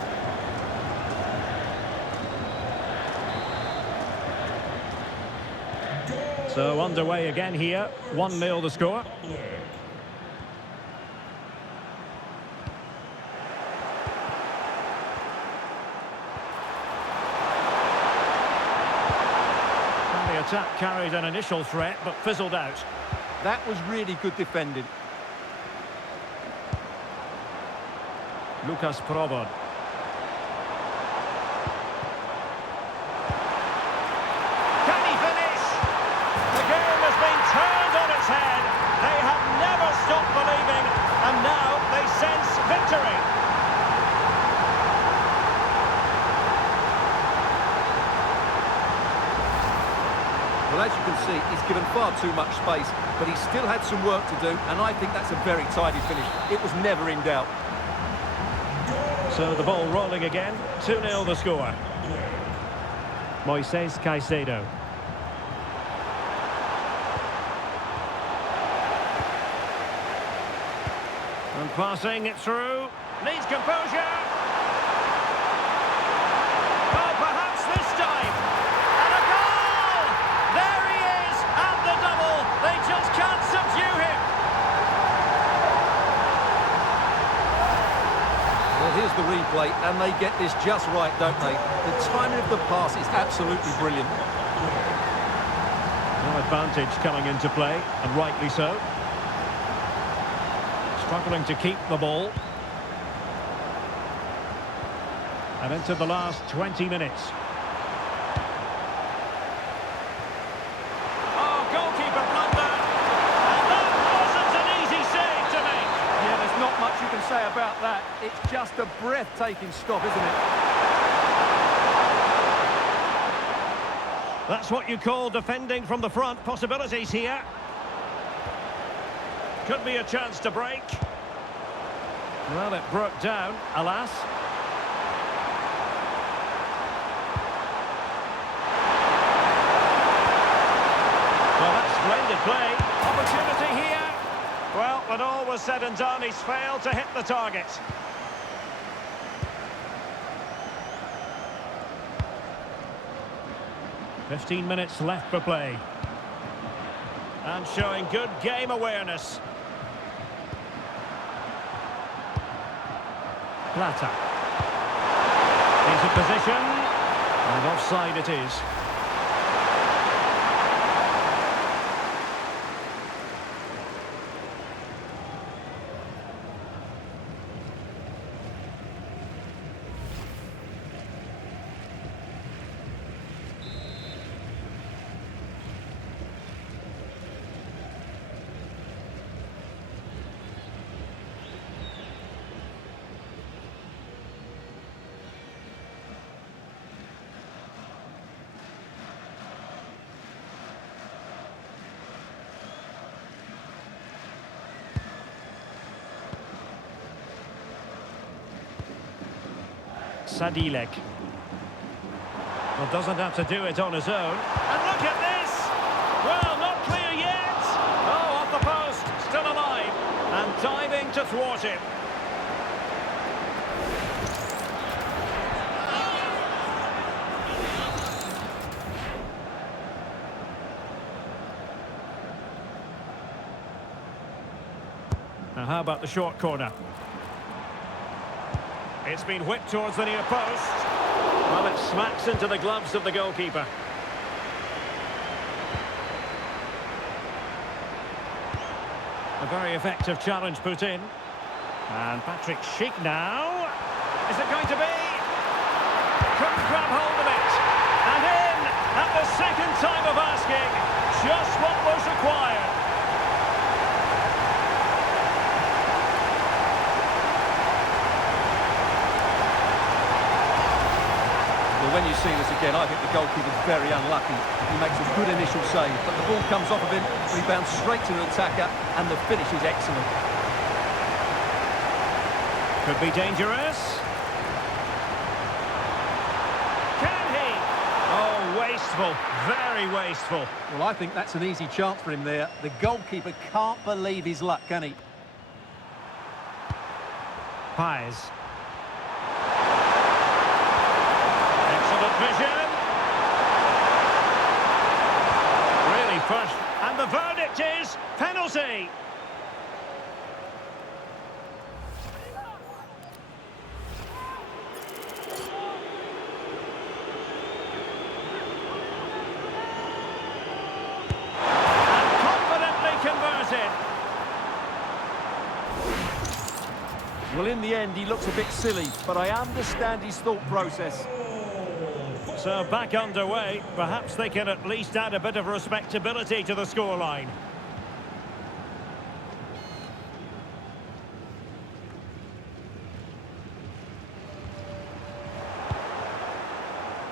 So underway again here. 1-0 the score. The attack carried an initial threat, but fizzled out. That was really good defending. Lucas Provod. Can he finish? The game has been turned on its head. They have never stopped believing, and now they sense victory. Well, as you can see, he's given far too much space, but he still had some work to do, and I think that's a very tidy finish. It was never in doubt. So the ball rolling again. 2-0 the score. Moises Caicedo. And passing it through. Needs composure. Oh, perhaps this time. And a goal! There he is at the double. They just can't subdue him. Well, here's the replay, and they get this just right, don't they? The timing of the pass is absolutely brilliant. No advantage coming into play, and rightly so. Struggling to keep the ball. And into the last 20 minutes. Oh, goalkeeper blunder. And that wasn't an easy save to make. Yeah, there's not much you can say about that. It's just a breathtaking stop, isn't it? That's what you call defending from the front. Possibilities here. Could be a chance to break. Well, it broke down, alas. Well, that's splendid play. Opportunity here. Well, when all was said and done, he's failed to hit the target. "15 minutes left for play. And showing good game awareness. Plata. Into position. And offside it is. Sadilek. Well, doesn't have to do it on his own. And look at this! Well, not clear yet! Oh, off the post, still alive. And diving to thwart him. Now, how about the short corner? It's been whipped towards the near post. Well, it smacks into the gloves of the goalkeeper. A very effective challenge put in. And Patrick Schick now. Is it going to be? Couldn't grab hold of it. And in at the second time of asking. Just what was required. Well, when you see this again, I think the goalkeeper's very unlucky. He makes a good initial save, but the ball comes off of him, rebounds straight to the attacker, and the finish is excellent. Could be dangerous. Can he? Oh, wasteful. Very wasteful. Well, I think that's an easy chance for him there. The goalkeeper can't believe his luck, can he? Pies. Vision. Really pushed. And the verdict is penalty. And confidently converted. Well, in the end, he looks a bit silly, but I understand his thought process. So back underway. Perhaps they can at least add a bit of respectability to the scoreline.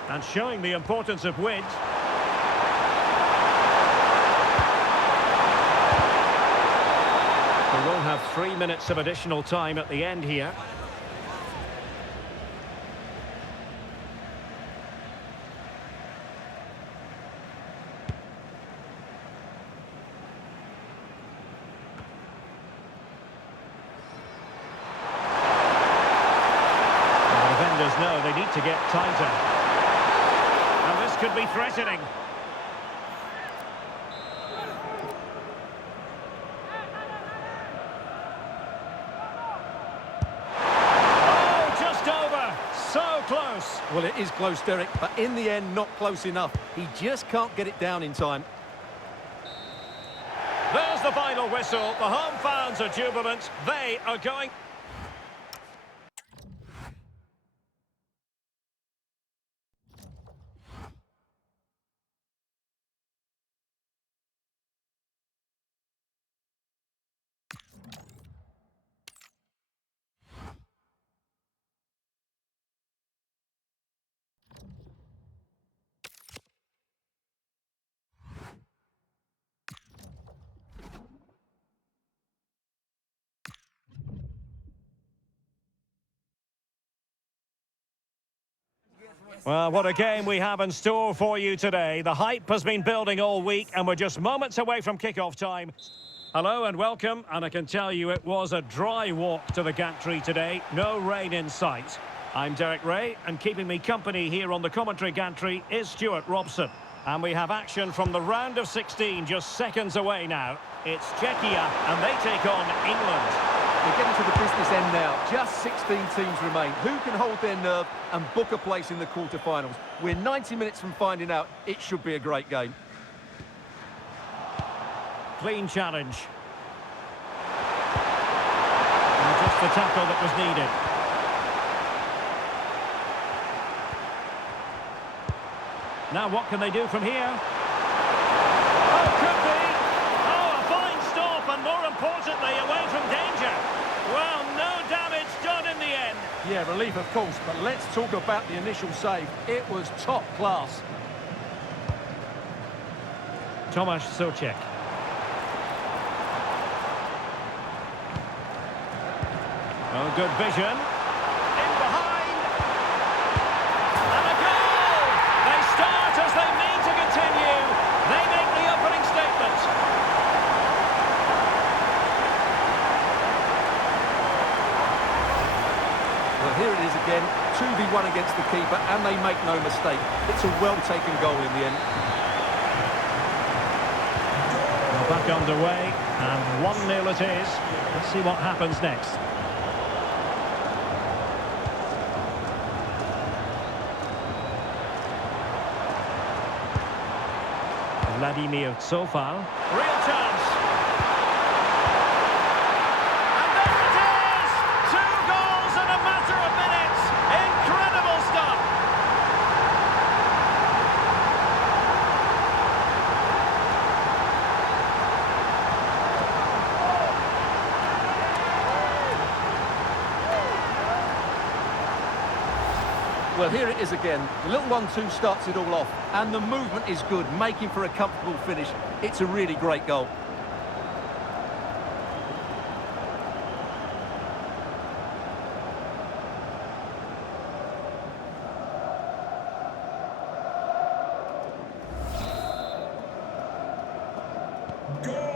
And showing the importance of width. We will have 3 minutes of additional time at the end here. No, they need to get tighter. And this could be threatening. Oh, just over. So close. Well, it is close, Derek, but in the end, not close enough. He just can't get it down in time. There's the final whistle. The home fans are jubilant. They are going... Well, what a game we have in store for you today. The hype has been building all week and we're just moments away from kick-off time. Hello and welcome, and I can tell you it was a dry walk to the gantry today. No rain in sight. I'm Derek Ray, and keeping me company here on the commentary gantry is Stuart Robson. And we have action from the round of 16 just seconds away now. It's Czechia and they take on England. We're getting to the business end now. Just 16 teams remain. Who can hold their nerve and book a place in the quarterfinals? We're 90 minutes from finding out. It should be a great game. Clean challenge. And just the tackle that was needed. Now what can they do from here? Oh, could be! Oh, a fine stop, and more importantly, away from danger. Well, no damage done in the end. Yeah, relief of course, but let's talk about the initial save. It was top class. Tomasz Souček. Oh, good vision. In behind. And a goal! They start as they mean to continue. They make the opening statement. Well, here it is again. 2v1 against the keeper, and they make no mistake. It's a well-taken goal in the end. Well, back underway, and 1-0 it is. Let's see what happens next. Vladimir Tsofal. Real chance. And there it is! 2 goals in a matter of minutes. Incredible stuff. Well, here it is again. The little 1-2 starts it all off, and the movement is good, making for a comfortable finish. It's a really great goal.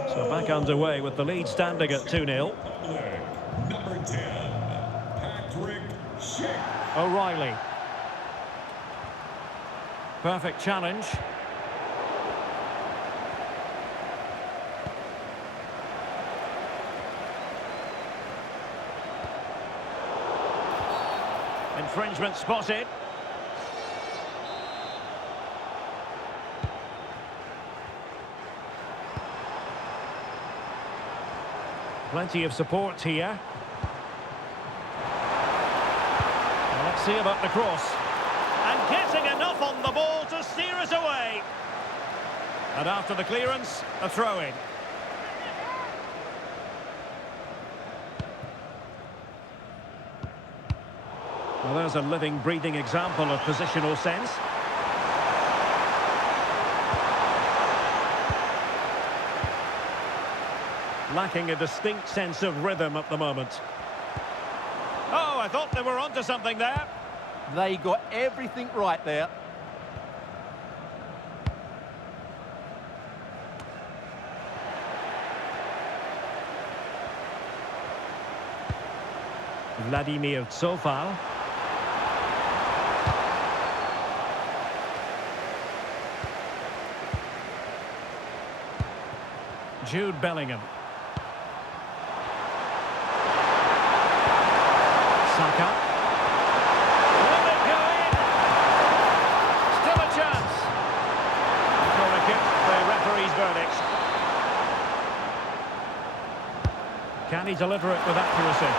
So back underway with the lead standing at 2-0. Number 10, Patrick Schick. O'Reilly. Perfect challenge. Infringement spotted. Plenty of support here. Well, let's see about the cross. And getting enough on the ball to steer it away. And after the clearance, a throw-in. Well, there's a living, breathing example of positional sense. Lacking a distinct sense of rhythm at the moment. Oh, I thought they were onto something there. They got everything right there. Vladimir Tsofal. Jude Bellingham. Saka. Will it go in? Still a chance. Corner kick, the referee's verdict. Can he deliver it with accuracy?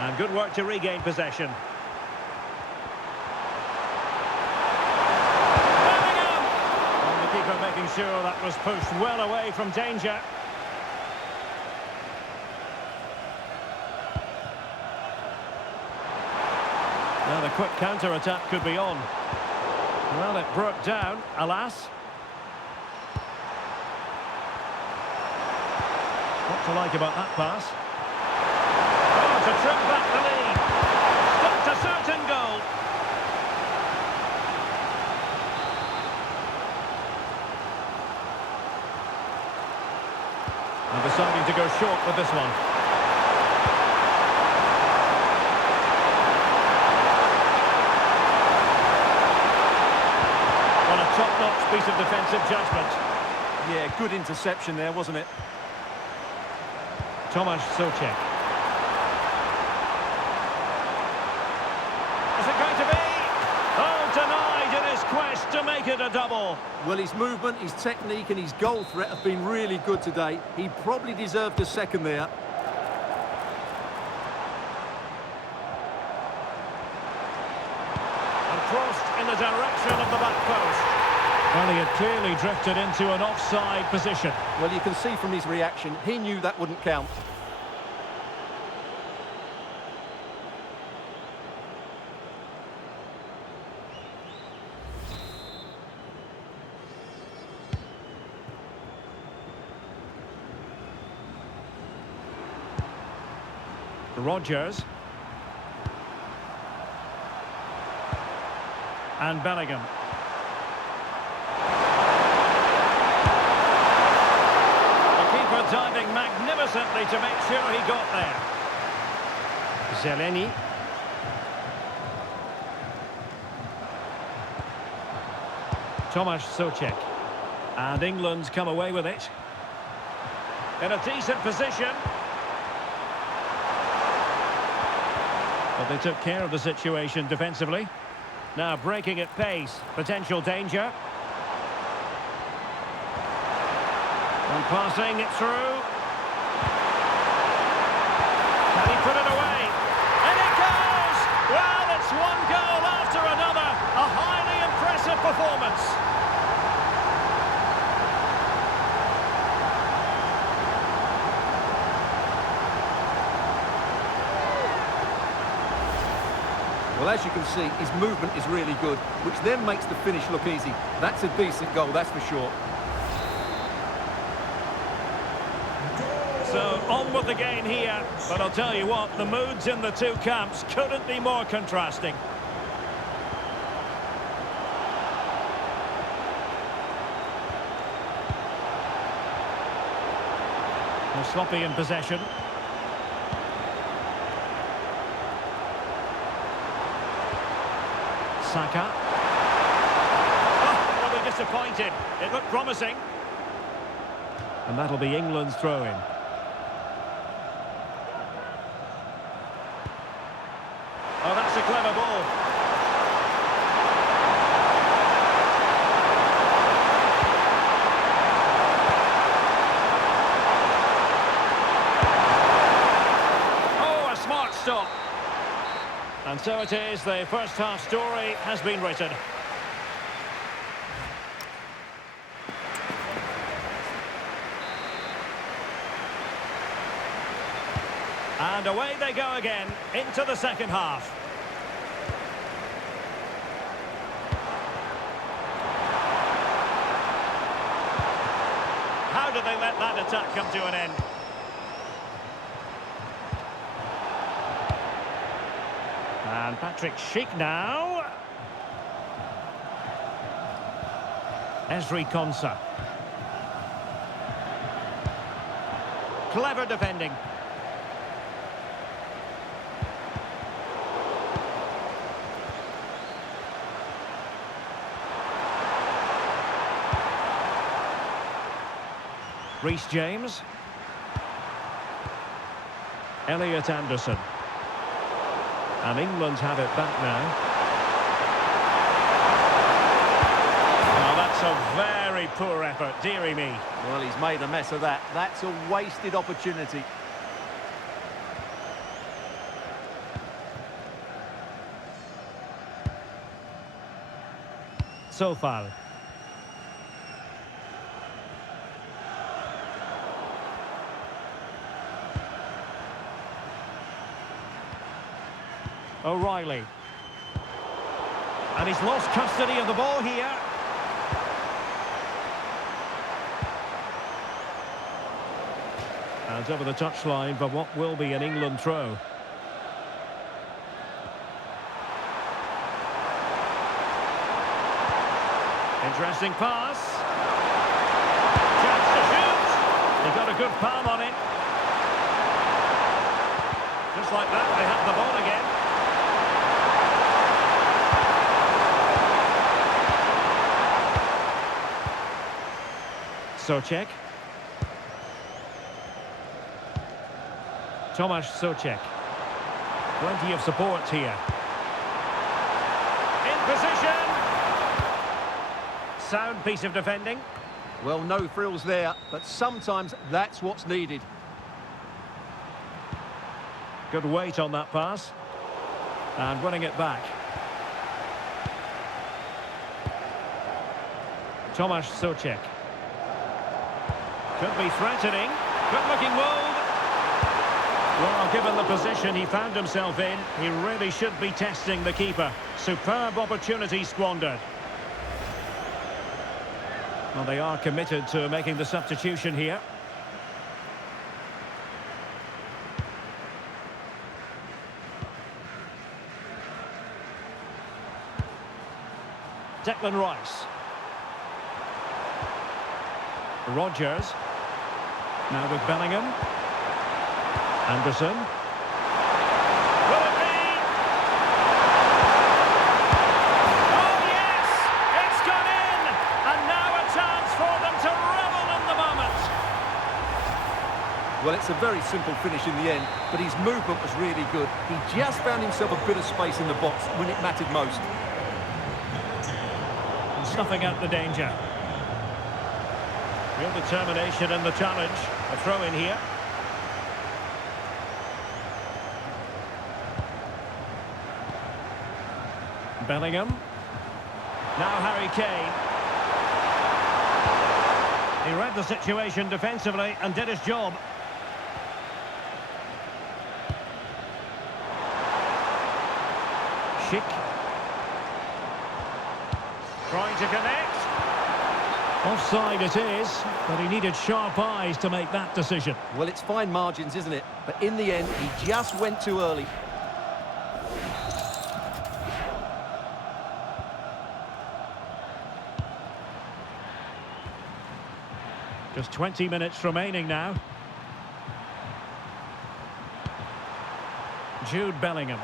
And good work to regain possession. Bellingham! And the keeper making sure that was pushed well away from danger. Now the quick counter-attack could be on. Well, it broke down, alas. What to like about that pass? Oh, to trim back the lead. Stopped a certain goal. And deciding to go short with this one. Top-notch piece of defensive judgment. Yeah, good interception there, wasn't it? Tomasz Souček. Is it going to be? Oh, denied in his quest to make it a double. Well, his movement, his technique and his goal threat have been really good today. He probably deserved a second there. And crossed in the direction of the back post. Well, he had clearly drifted into an offside position. Well, you can see from his reaction, he knew that wouldn't count. Rodgers. And Bellingham. Diving magnificently to make sure he got there. Zeleny. Tomasz Souček. And England's come away with it. In a decent position. But they took care of the situation defensively. Now breaking at pace. Potential danger. And passing it through. Can he put it away? And it goes! Well, it's one goal after another. A highly impressive performance. Well, as you can see, his movement is really good, which then makes the finish look easy. That's a decent goal, that's for sure. So, on with the gain here, but I'll tell you what, the moods in the two camps couldn't be more contrasting. They're sloppy in possession. Saka. Oh, well, they're disappointed. It looked promising. And that'll be England's throw-in. Oh, that's a clever ball. Oh, a smart stop. And so it is, the first half story has been written. And away they go again, into the second half. How did they let that attack come to an end? And Patrick Schick now. Ezri Konsa. Clever defending. Reece James. Elliot Anderson. And England have it back now. Oh, that's a very poor effort, dearie me. Well, he's made a mess of that. That's a wasted opportunity. So far. O'Reilly. And he's lost custody of the ball here. And over the touchline for what will be an England throw. Interesting pass. Chance to shoot. He got a good palm on it. Just like that, they have the ball again. Souček. Tomasz Souček. Plenty of support here. In position. Sound piece of defending. Well, no frills there, but sometimes that's what's needed. Good weight on that pass. And winning it back. Tomasz Souček. Could be threatening. Good looking move. Well, given the position he found himself in, he really should be testing the keeper. Superb opportunity squandered. Well, they are committed to making the substitution here. Declan Rice. Rodgers. Now with Bellingham. Anderson. Will it be? Oh yes! It's gone in! And now a chance for them to revel in the moment. Well, it's a very simple finish in the end, but his movement was really good. He just found himself a bit of space in the box when it mattered most. And snuffing out the danger. Real determination in the challenge. A throw in here. Bellingham. Now Harry Kane. He read the situation defensively and did his job. Schick. Trying to connect. Offside it is, but he needed sharp eyes to make that decision. Well, it's fine margins, isn't it? But in the end, he just went too early. Just 20 minutes remaining now. Jude Bellingham.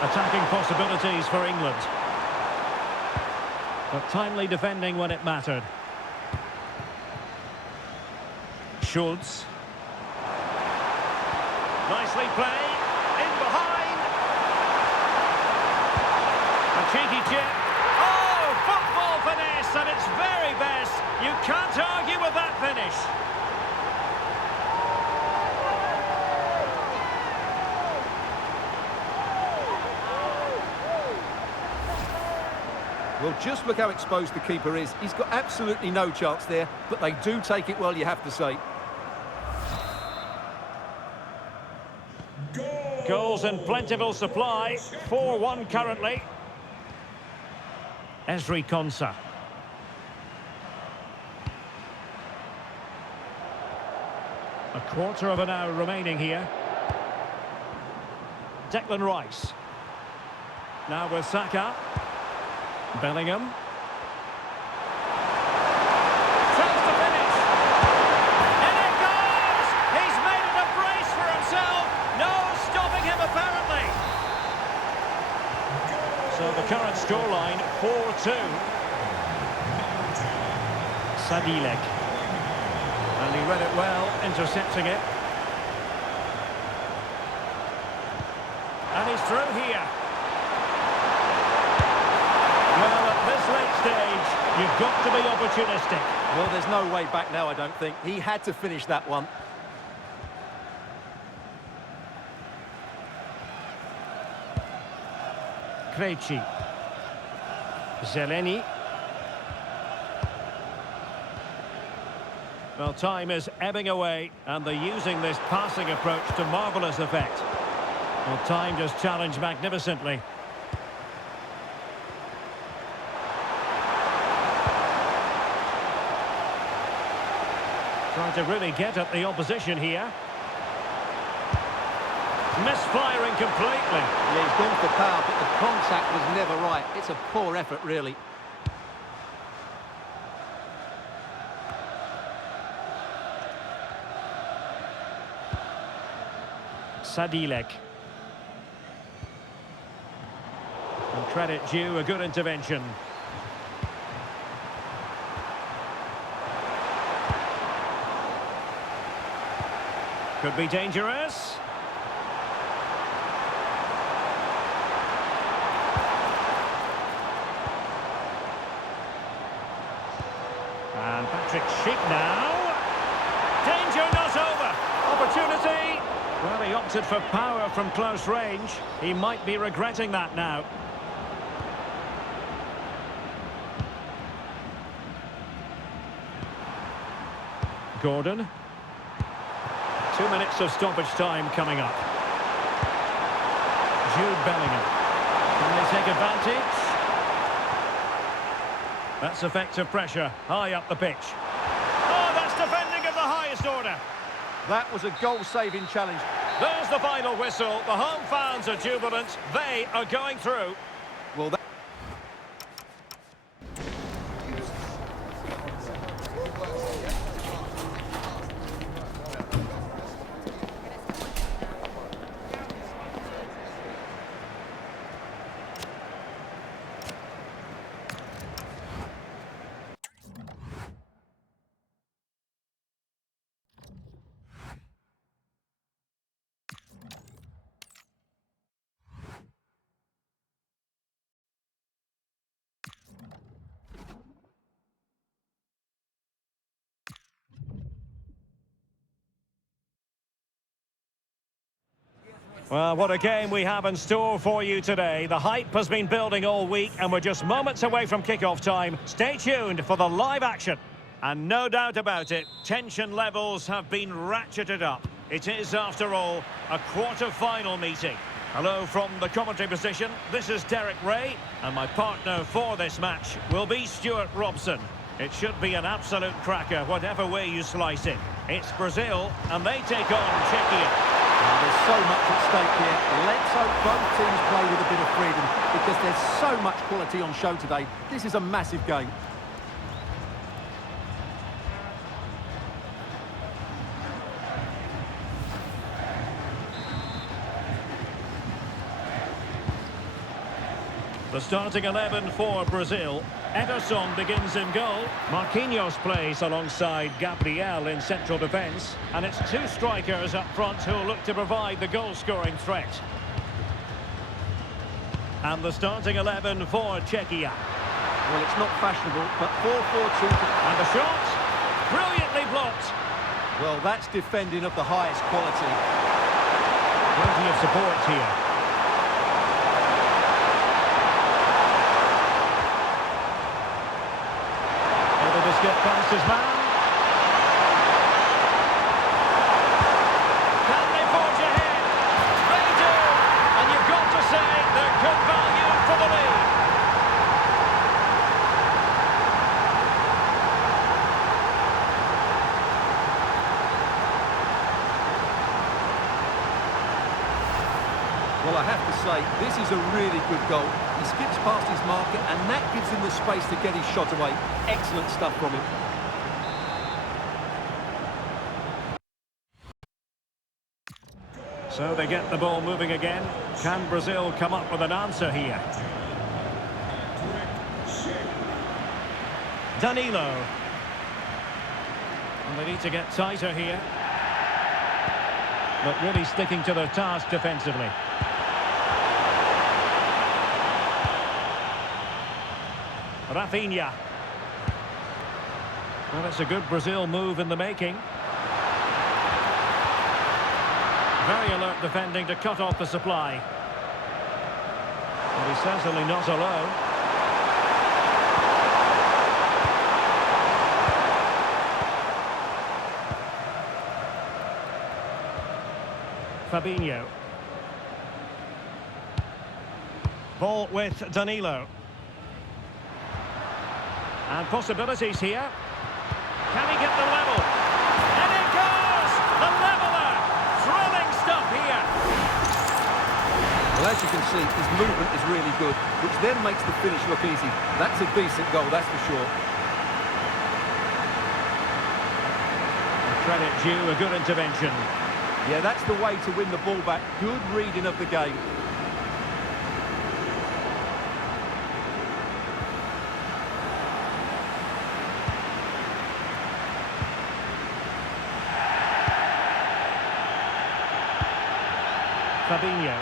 Attacking possibilities for England. But timely defending when it mattered. Schultz. Nicely played. In behind. A cheeky chip. Oh, football finesse at its very best. You can't argue with that finish. Well, just look how exposed the keeper is. He's got absolutely no chance there, but they do take it well, you have to say. Goals in plentiful supply. 4-1 currently. Ezri Konsa. A quarter of an hour remaining here. Declan Rice. Now with Saka. Bellingham. Chance to finish. And it goes! He's made it a brace for himself. No stopping him, apparently. So the current scoreline, 4-2. Sadilek. And he read it well, intercepting it. And he's through here. Well, at this late stage, you've got to be opportunistic. Well, there's no way back now, I don't think. He had to finish that one. Krejci. Zeleny. Well, time is ebbing away, and they're using this passing approach to marvellous effect. Well, time just challenged magnificently. Trying to really get at the opposition here. Misfiring completely. Yeah, he's gone for power, but the contact was never right. It's a poor effort, really. Sadilek. And credit due, a good intervention. Could be dangerous. And Patrick Schick now. Danger not over. Opportunity. Well, he opted for power from close range. He might be regretting that now. Gordon. 2 minutes of stoppage time coming up. Jude Bellingham. Can they take advantage? That's effective pressure, high up the pitch. Oh, that's defending of the highest order. That was a goal-saving challenge. There's the final whistle. The home fans are jubilant. They are going through. Well, that... Well, what a game we have in store for you today. The hype has been building all week, and we're just moments away from kickoff time. Stay tuned for the live action. And no doubt about it, tension levels have been ratcheted up. It is, after all, a quarter-final meeting. Hello from the commentary position. This is Derek Ray, and my partner for this match will be Stuart Robson. It should be an absolute cracker, whatever way you slice it. It's Brazil, and they take on Czechia. There's so much at stake here. Let's hope both teams play with a bit of freedom because there's so much quality on show today. This is a massive game. The starting 11 for Brazil. Ederson begins in goal. Marquinhos plays alongside Gabriel in central defence. And it's two strikers up front who'll look to provide the goal-scoring threat. And the starting 11 for Czechia. Well, it's not fashionable, but 4-4-2... And the shot, brilliantly blocked. Well, that's defending of the highest quality. Plenty of support here. Get past his man. Can they forge ahead? They do. And you've got to say they're good value for the lead. Well, I have to say, this is a really good goal. He skips past his marker, and that gives him the space to get his shot away. Excellent stuff from him. So they get the ball moving again. Can Brazil come up with an answer here? Danilo. And they need to get tighter here. But really sticking to their task defensively. Rafinha. Well, it's a good Brazil move in the making. Very alert defending to cut off the supply. But he's certainly not alone. Fabinho. Ball with Danilo. And possibilities here. Can he get the level? And it goes! The leveller! Thrilling stuff here. Well, as you can see, his movement is really good, which then makes the finish look easy. That's a decent goal, that's for sure. Credit due, a good intervention. Yeah, that's the way to win the ball back. Good reading of the game. Fabinho.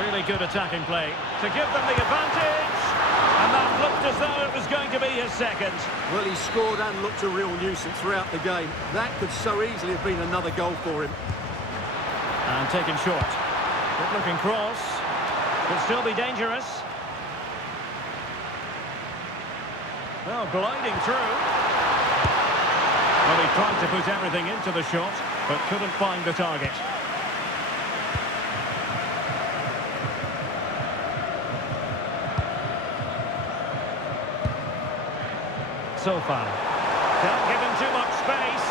Really good attacking play to give them the advantage. And that looked as though it was going to be his second. Well, he scored and looked a real nuisance throughout the game. That could so easily have been another goal for him. And taken short. Good looking cross. Could still be dangerous. Well, gliding through. Well, he tried to put everything into the shot, but couldn't find the target. So far. Can't give him too much space.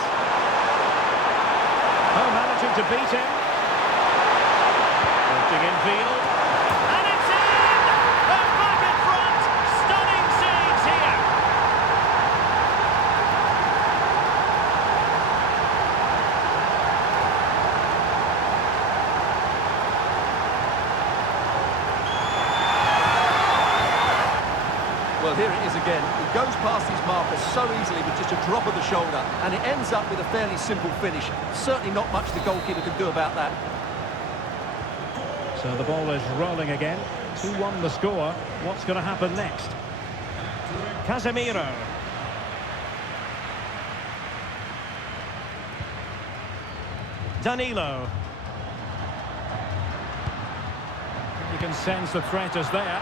Oh, managing to beat him. Lifting infield. And it's in! They're back in front! Stunning scenes here! Well, here it is again. He goes past his marker so easily with just a drop of the shoulder, and it ends up with a fairly simple finish. Certainly not much the goalkeeper can do about that. So the ball is rolling again. 2-1 the score. What's going to happen next? Casemiro. Danilo. You can sense the threat is there.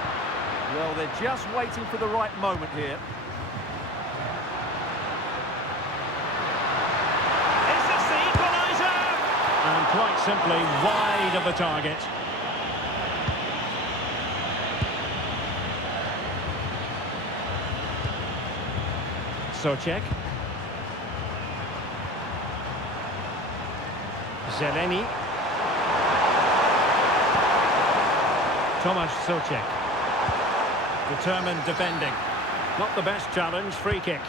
Well, they're just waiting for the right moment here. Is this the equaliser? And quite simply wide of the target. Socek. Zeleny. Tomasz Socek. Determined defending. Not the best challenge, free kick.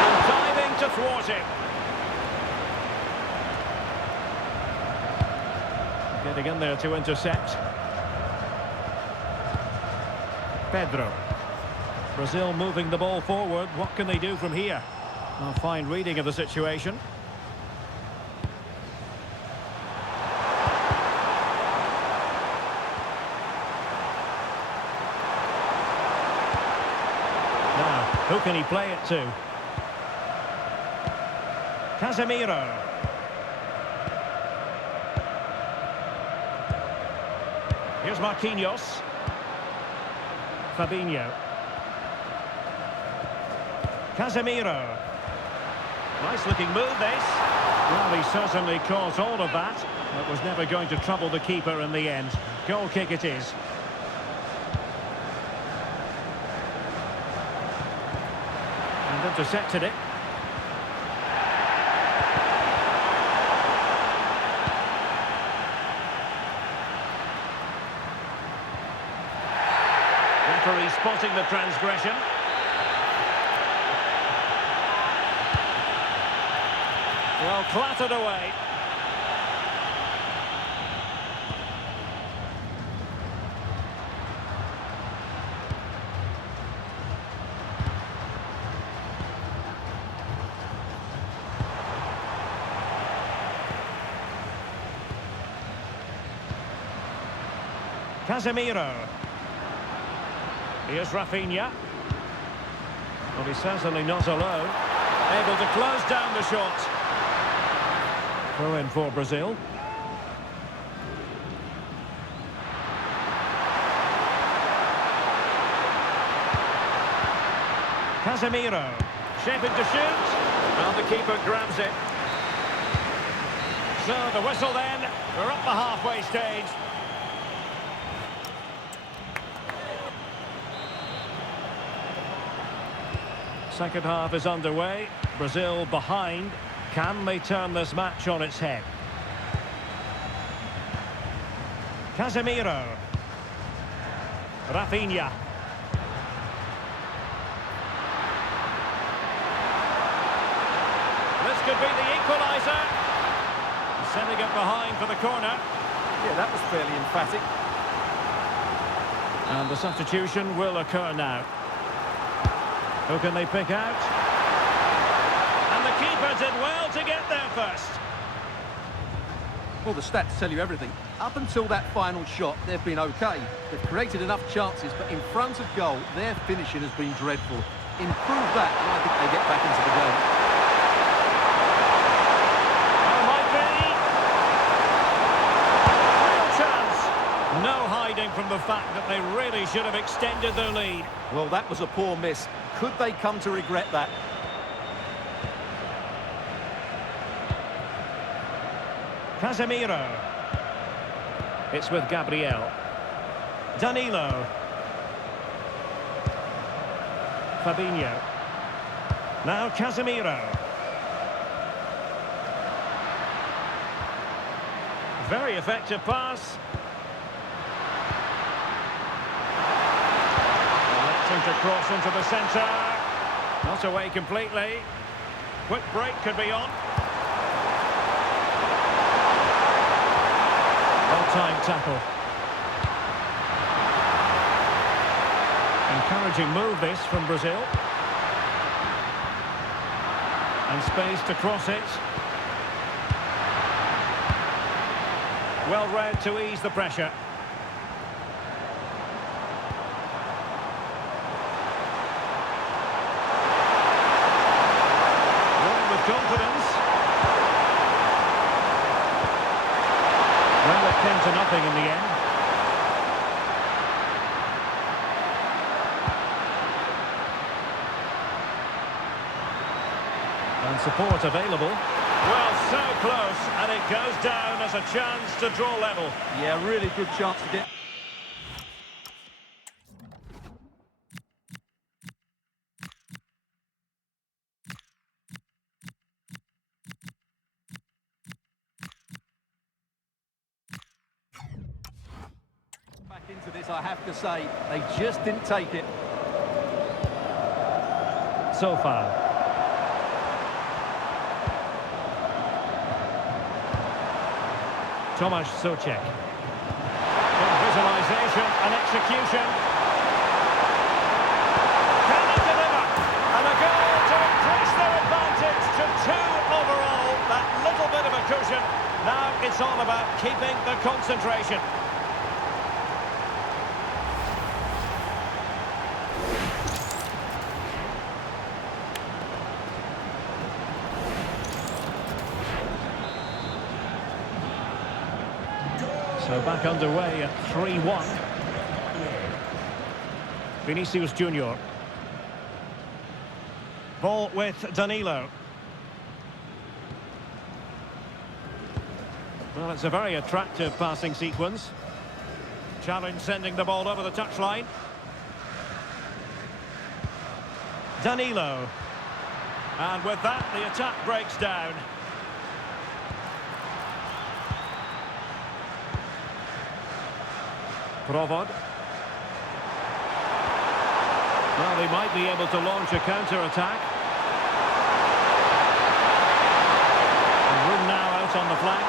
And diving to thwart it. Getting in there to intercept. Pedro. Brazil moving the ball forward. What can they do from here? A fine reading of the situation. Now, who can he play it to? Casemiro. Here's Marquinhos. Fabinho. Casemiro. Nice looking move, this. Well, he certainly caused all of that. It was never going to trouble the keeper in the end. Goal kick it is. And intercepted it. Referee spotting the transgression. Well, clattered away. Casemiro. Here's Rafinha. Well, he's certainly not alone. Able to close down the shot. Throw in for Brazil. Casemiro. Shaping to shoot. Well, the keeper grabs it. So the whistle then. We're up the halfway stage. Second half is underway. Brazil behind. Can they turn this match on its head? Casemiro. Rafinha. This could be the equaliser. Sending it behind for the corner. Yeah, that was fairly emphatic. And the substitution will occur now. Who can they pick out? And the keeper did well to get there first. Well, the stats tell you everything. Up until that final shot, they've been okay. They've created enough chances, but in front of goal, their finishing has been dreadful. Improve that, and I think they get back into the game. Oh, might be. Real chance. No hiding from the fact that they really should have extended their lead. Well, that was a poor miss. Could they come to regret that? Casemiro. It's with Gabriel. Danilo. Fabinho. Now Casemiro. Very effective pass. Electing to cross into the centre. Not away completely. Quick break could be on. Time tackle. Encouraging move this from Brazil. And space to cross it. Well read to ease the pressure. Running with confidence. Well, it came to nothing in the end. And support available. Well, so close, and it goes down as a chance to draw level. Yeah, really good chance to get... into this, I have to say, they just didn't take it. So far. Tomasz Souček. Good visualization and execution. Can he deliver? And a goal to increase their advantage to 2 overall. That little bit of a cushion. Now it's all about keeping the concentration. So back underway at 3-1. Vinicius Junior. Ball with Danilo. Well, it's a very attractive passing sequence. Challenge sending the ball over the touchline. Danilo. And with that, the attack breaks down. Provod. Well, they might be able to launch a counter-attack. pass on the flank.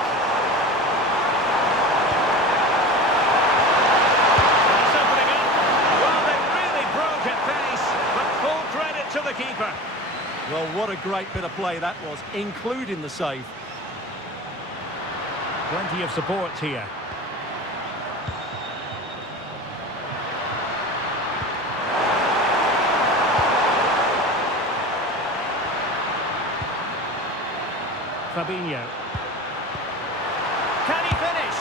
That's opening up. Well, they really broke at pace, but full credit to the keeper. Well, what a great bit of play that was, including the save. Plenty of support here. Fabinho. Can he finish?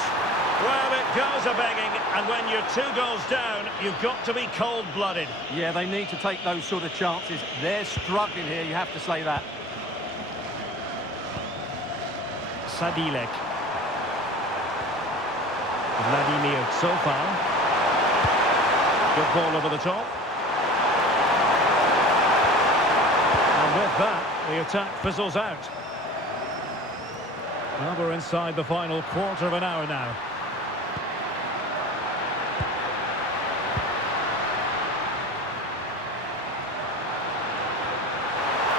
Well, it goes a-begging, and when you're 2 goals down, you've got to be cold-blooded. Yeah, they need to take those sort of chances. They're struggling here, you have to say that. Sadilek. Vladimir Sofal. Good ball over the top. And with that, the attack fizzles out. Well, we're inside the final quarter of an hour now.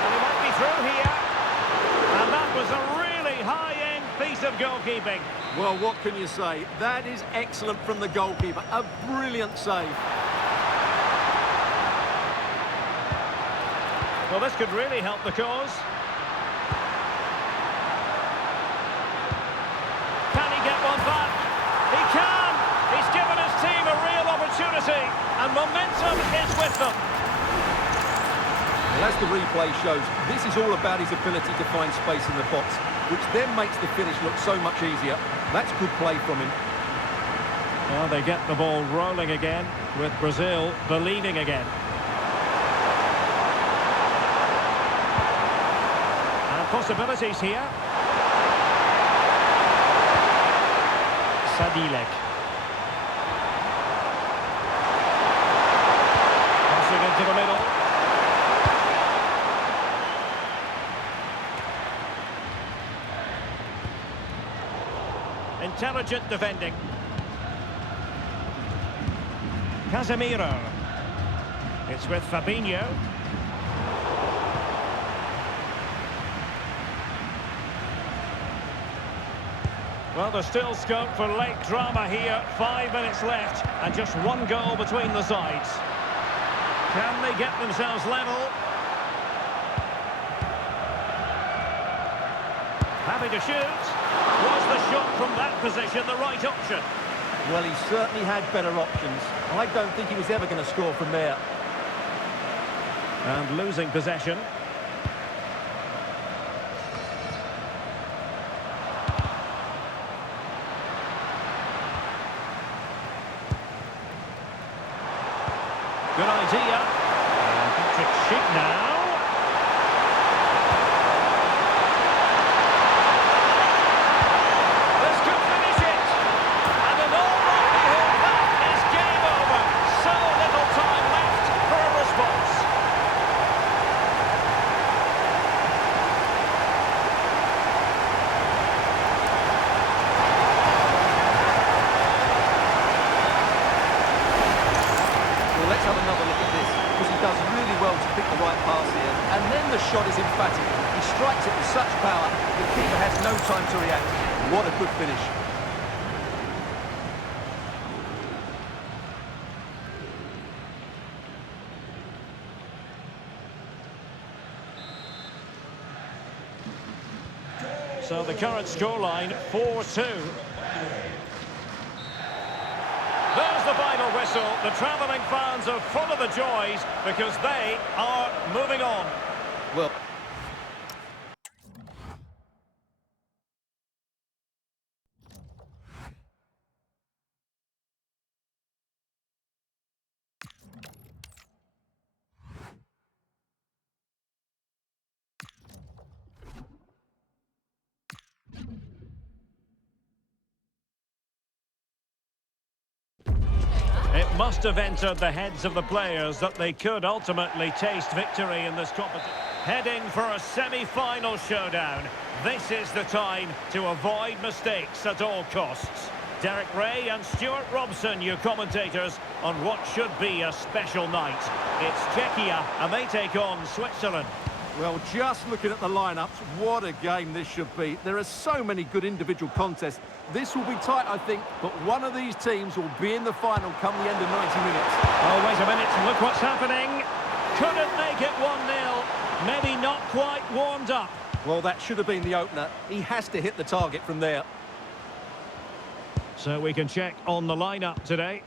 And he might be through here. And that was a really high-end piece of goalkeeping. Well, what can you say? That is excellent from the goalkeeper. A brilliant save. Well, this could really help the cause. Can he get one back? He can! He's given his team a real opportunity, and momentum is with them. Well, as the replay shows, this is all about his ability to find space in the box, which then makes the finish look so much easier. That's good play from him. Well, they get the ball rolling again, with Brazil believing again. And possibilities here. Sadilek. Passing into the middle. Intelligent defending. Casemiro. It's with Fabinho. Well, there's still scope for late drama here. 5 minutes left and just 1 goal between the sides. Can they get themselves level? Happy to shoot. Was the shot from that position the right option? Well, he certainly had better options. I don't think he was ever going to score from there. And losing possession. Good idea. And Patrick Schick now. This could finish it. And in all likelihood, that is game over. So little time left for a response. Well, let's have another look at this, because he does really well to pick the right pass here. And then the shot is emphatic. He strikes it with such power, the keeper has no time to react. What a good finish. So the current scoreline, 4-2. There's the final whistle. The travelling fans are full of the joys because they are moving on. Well, It must have entered the heads of the players that they could ultimately taste victory in this competition. Heading for a semi-final showdown. This is the time to avoid mistakes at all costs. Derek Ray and Stuart Robson, your commentators, on what should be a special night. It's Czechia, and they take on Switzerland. Well, just looking at the lineups, what a game this should be. There are so many good individual contests. This will be tight, I think, but one of these teams will be in the final come the end of 90 minutes. Oh, wait a minute, look what's happening. Couldn't make it 1-0. Maybe not quite warmed up. Well, that should have been the opener. He has to hit the target from there. So we can check on the lineup today.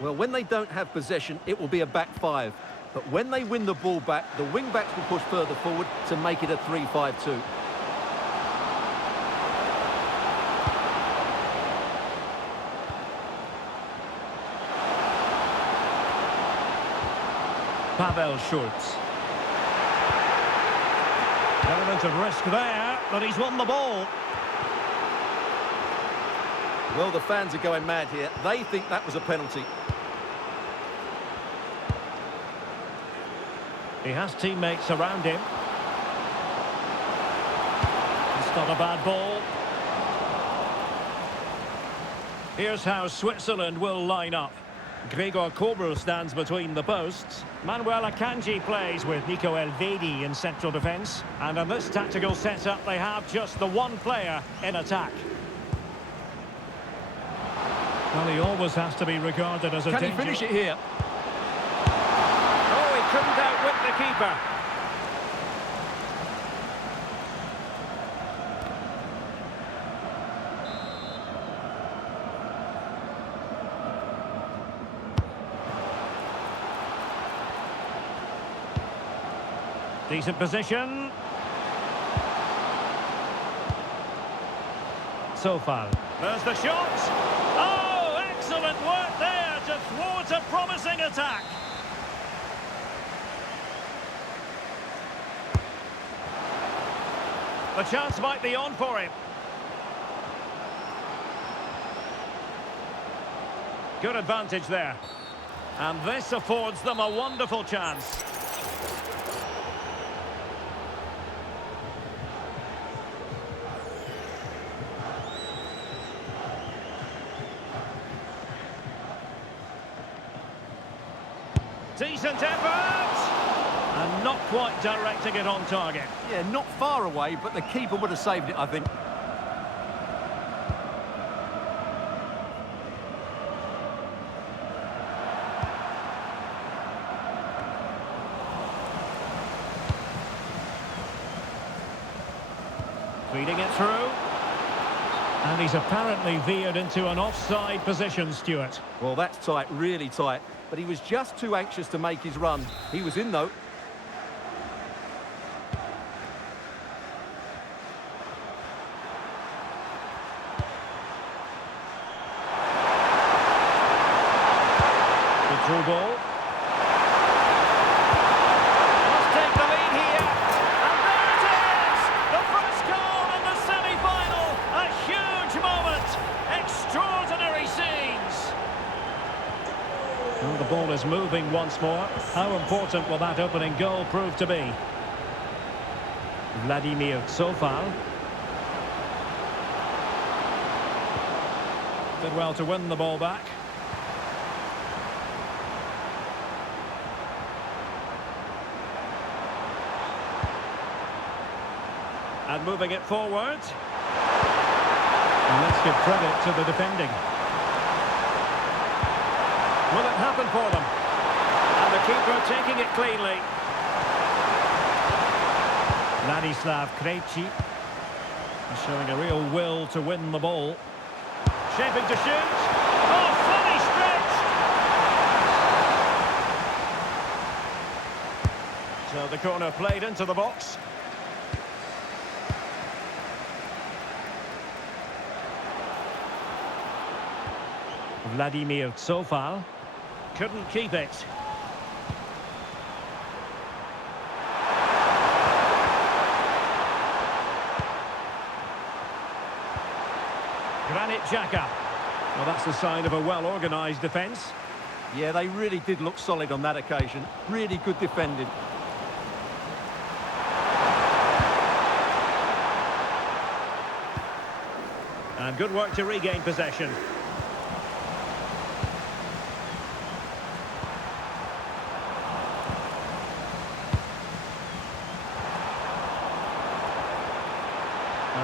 Well, when they don't have possession, it will be a back five. But when they win the ball back, the wing-backs will push further forward to make it a 3-5-2. Pavel Schultz. Element of risk there, but he's won the ball. Well, the fans are going mad here. They think that was a penalty. He has teammates around him. It's not a bad ball. Here's how Switzerland will line up. Gregor Kobel stands between the posts. Manuel Akanji plays with Nico Elvedi in central defence. And in this tactical setup, they have just the one player in attack. Well, he always has to be regarded as a danger. Can he finish it here? Oh, he couldn't outwit the keeper. Decent position. So far. There's the shot. Oh, excellent work there to thwart a promising attack. The chance might be on for him. Good advantage there. And this affords them a wonderful chance. Decent effort! And not quite directing it on target. Yeah, not far away, but the keeper would have saved it, I think. Feeding it through. And he's apparently veered into an offside position, Stuart. Well, that's tight, really tight. But he was just too anxious to make his run. He was in, though. Good through ball. Must take the lead here. And there it is! The first goal in the semi-final. A huge moment. Extraordinary scenes. Well, the ball is moving once more. How important will that opening goal prove to be? Vladimir Sofal. Did well to win the ball back. And moving it forward. And let's give credit to the defending. Will it happen for them? And the keeper taking it cleanly. Ladislav Krejci showing a real will to win the ball. Shaping to shoot. Oh, fully stretched. So the corner played into the box. Vladimir Sofal couldn't keep it. Granit Xhaka. Well, that's a sign of a well-organised defence. Yeah, they really did look solid on that occasion. Really good defending. And good work to regain possession.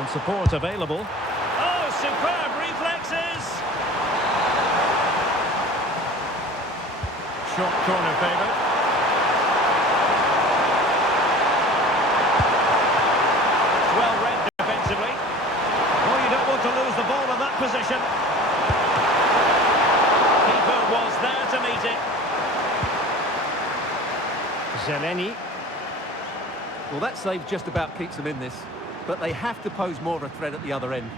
And support available. Oh, superb reflexes! Short corner favoured. Well read defensively. Oh, you don't want to lose the ball in that position. Keeper was there to meet it. Zeleny. Well, that save just about keeps them in this, but they have to pose more of a threat at the other end.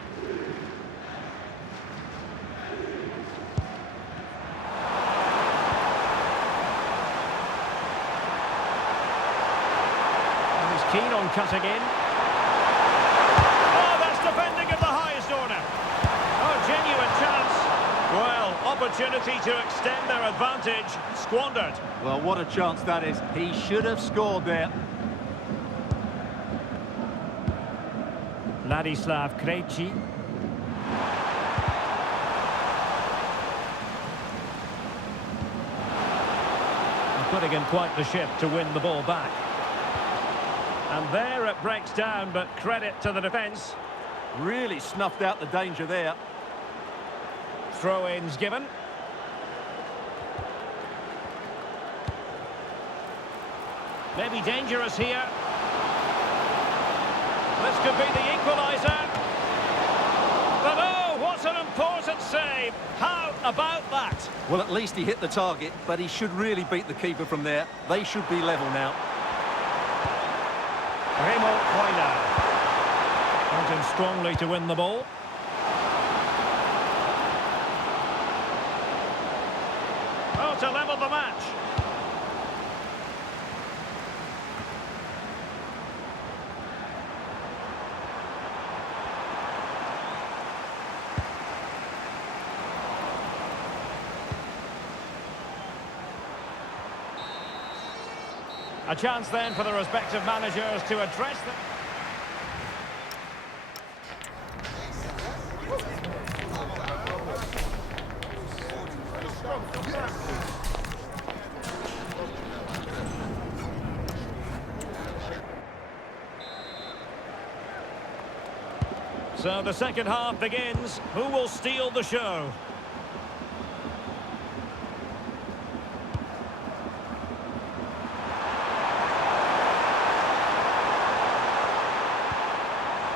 And he's keen on cutting in. Oh, that's defending of the highest order. Oh, genuine chance. Well, opportunity to extend their advantage, squandered. Well, what a chance that is. He should have scored there. Ladislav Krejci. Putting in quite the shift to win the ball back. And there it breaks down, but credit to the defence. Really snuffed out the danger there. Throw-ins given. Maybe dangerous here. This could be the equaliser. But oh, what an important save. How about that? Well, at least he hit the target, but he should really beat the keeper from there. They should be level now. Remo Koina. Went in strongly to win the ball. Oh, to level the match. A chance then for the respective managers to address them. So the second half begins. Who will steal the show?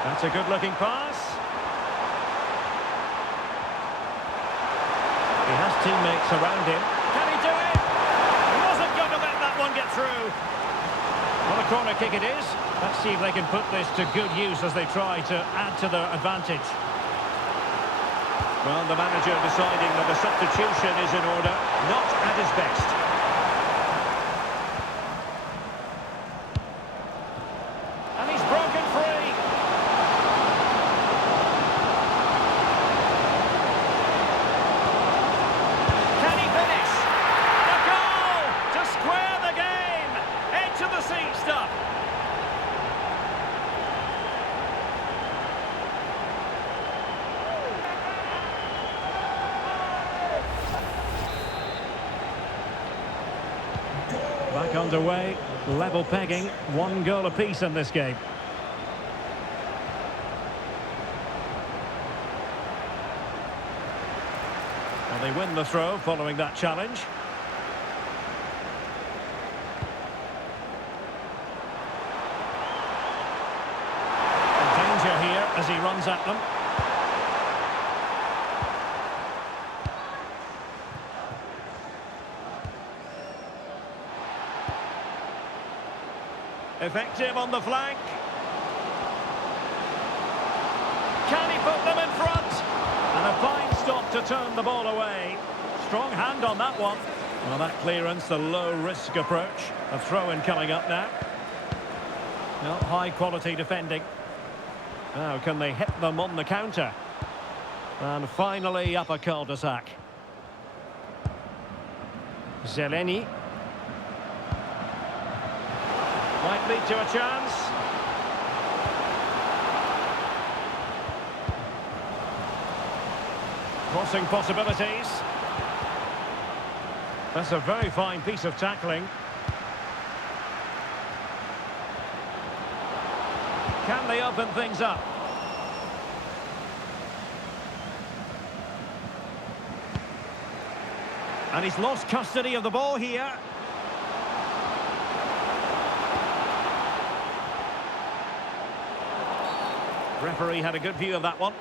That's a good-looking pass. He has teammates around him. Can he do it? He wasn't going to let that one get through. Well, a corner kick it is. Let's see if they can put this to good use as they try to add to their advantage. Well, the manager deciding that the substitution is in order, not at his best. And he's broken free. Can he finish? A goal to square the game. Edge of the seat stuff. Back underway, level pegging, 1 goal apiece in this game. Well, they win the throw following that challenge. And danger here as he runs at them. Effective on the flank. Can he put them in front? And a fine stop to turn the ball away. Strong hand on that one. Well, that clearance, the low-risk approach. A throw-in coming up now. Well, high-quality defending. Now, can they hit them on the counter? And finally, up a cul-de-sac. Zeleny. Might lead to a chance. Crossing possibilities. That's a very fine piece of tackling. Can they open things up? And he's lost custody of the ball here. Referee had a good view of that one.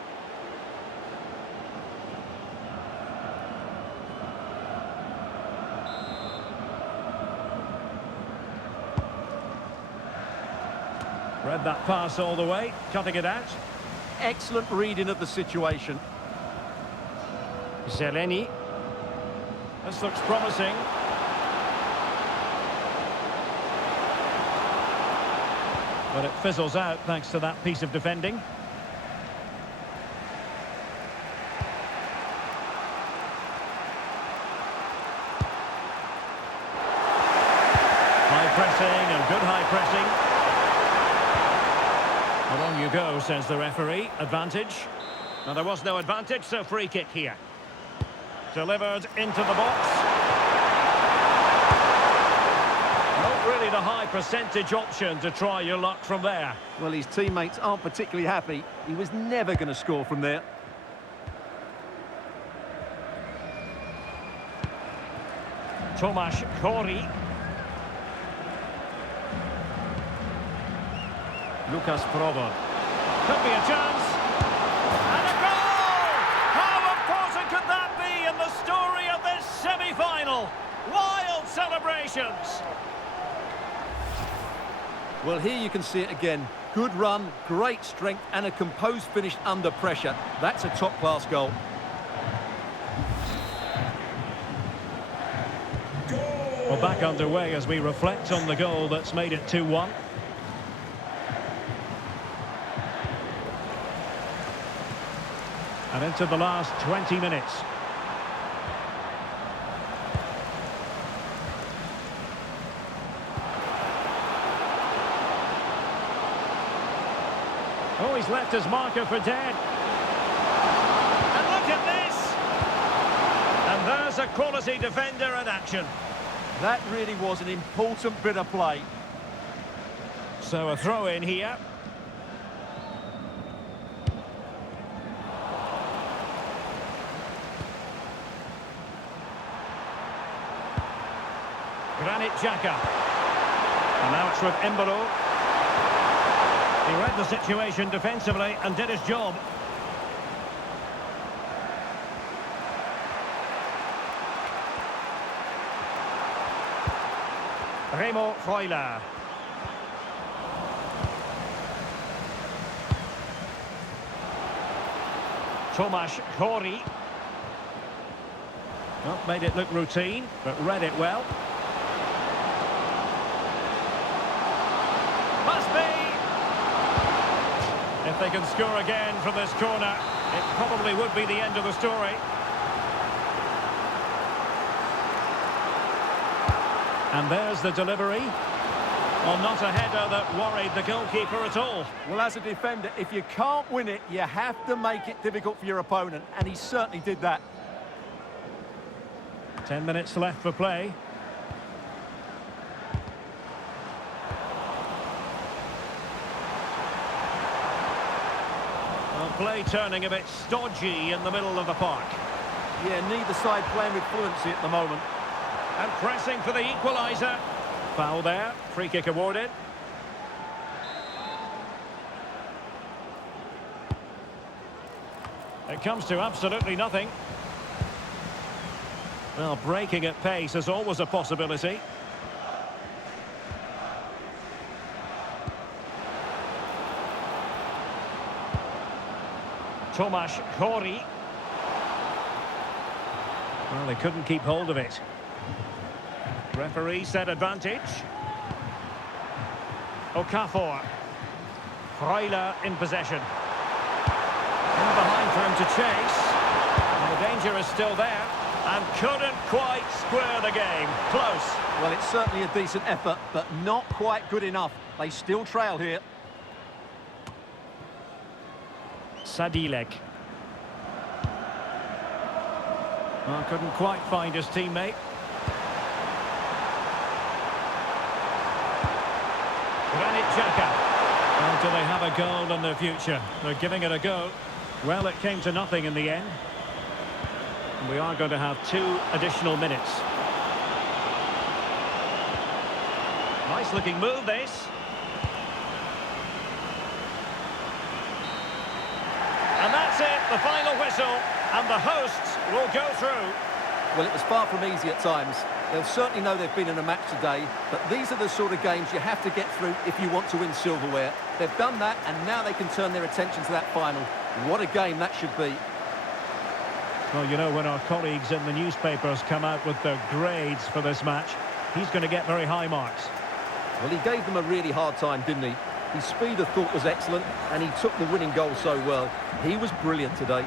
Read that pass all the way, cutting it out. Excellent reading of the situation. Zeleny. This looks promising. But it fizzles out thanks to that piece of defending. High pressing and good high pressing. Along you go, says the referee. Advantage. Now there was no advantage, so free kick here. Delivered into the box. Not really the high percentage option to try your luck from there. Well, his teammates aren't particularly happy. He was never going to score from there. Tomasz Kori. Lucas Provo. Could be a chance. And a goal! How important could that be in the story of this semi-final? Wild celebrations! Well, here you can see it again. Good run, great strength, and a composed finish under pressure. That's a top-class goal. Well, back underway as we reflect on the goal that's made it 2-1. And into the last 20 minutes. Oh, he's left his marker for dead. And look at this! And there's a quality defender in action. That really was an important bit of play. So a throw in here. Granit Xhaka. And now it's with Embolo. He read the situation defensively and did his job. Remo Freuler. Tomasz Kori. Well, made it look routine, but read it well. Must be! If they can score again from this corner, it probably would be the end of the story. And there's the delivery. Well, not a header that worried the goalkeeper at all. Well, as a defender, if you can't win it, you have to make it difficult for your opponent, and he certainly did that. 10 minutes left for play. Well, play turning a bit stodgy in the middle of the park. Yeah, neither side playing with fluency at the moment. And pressing for the equaliser. Foul there. Free kick awarded. It comes to absolutely nothing. Well, breaking at pace is always a possibility. Tomasz Kori. Well, they couldn't keep hold of it. Referee said advantage. Okafor. Freuler in possession. In behind for him to chase. And the danger is still there. And couldn't quite square the game. Close. Well, it's certainly a decent effort, but not quite good enough. They still trail here. Sadilek. Well, couldn't quite find his teammate. Granit Xhaka. Well, do they have a goal in their future? They're giving it a go. Well, it came to nothing in the end. We are going to have 2 additional minutes. Nice looking move, this. And that's it, the final whistle, and the hosts will go through. Well, it was far from easy at times. They'll certainly know they've been in a match today, but these are the sort of games you have to get through if you want to win silverware. They've done that, and now they can turn their attention to that final. What a game that should be. Well, you know, when our colleagues in the newspapers come out with their grades for this match, he's going to get very high marks. Well, he gave them a really hard time, didn't he? His speed, I thought, was excellent, and he took the winning goal so well. He was brilliant today.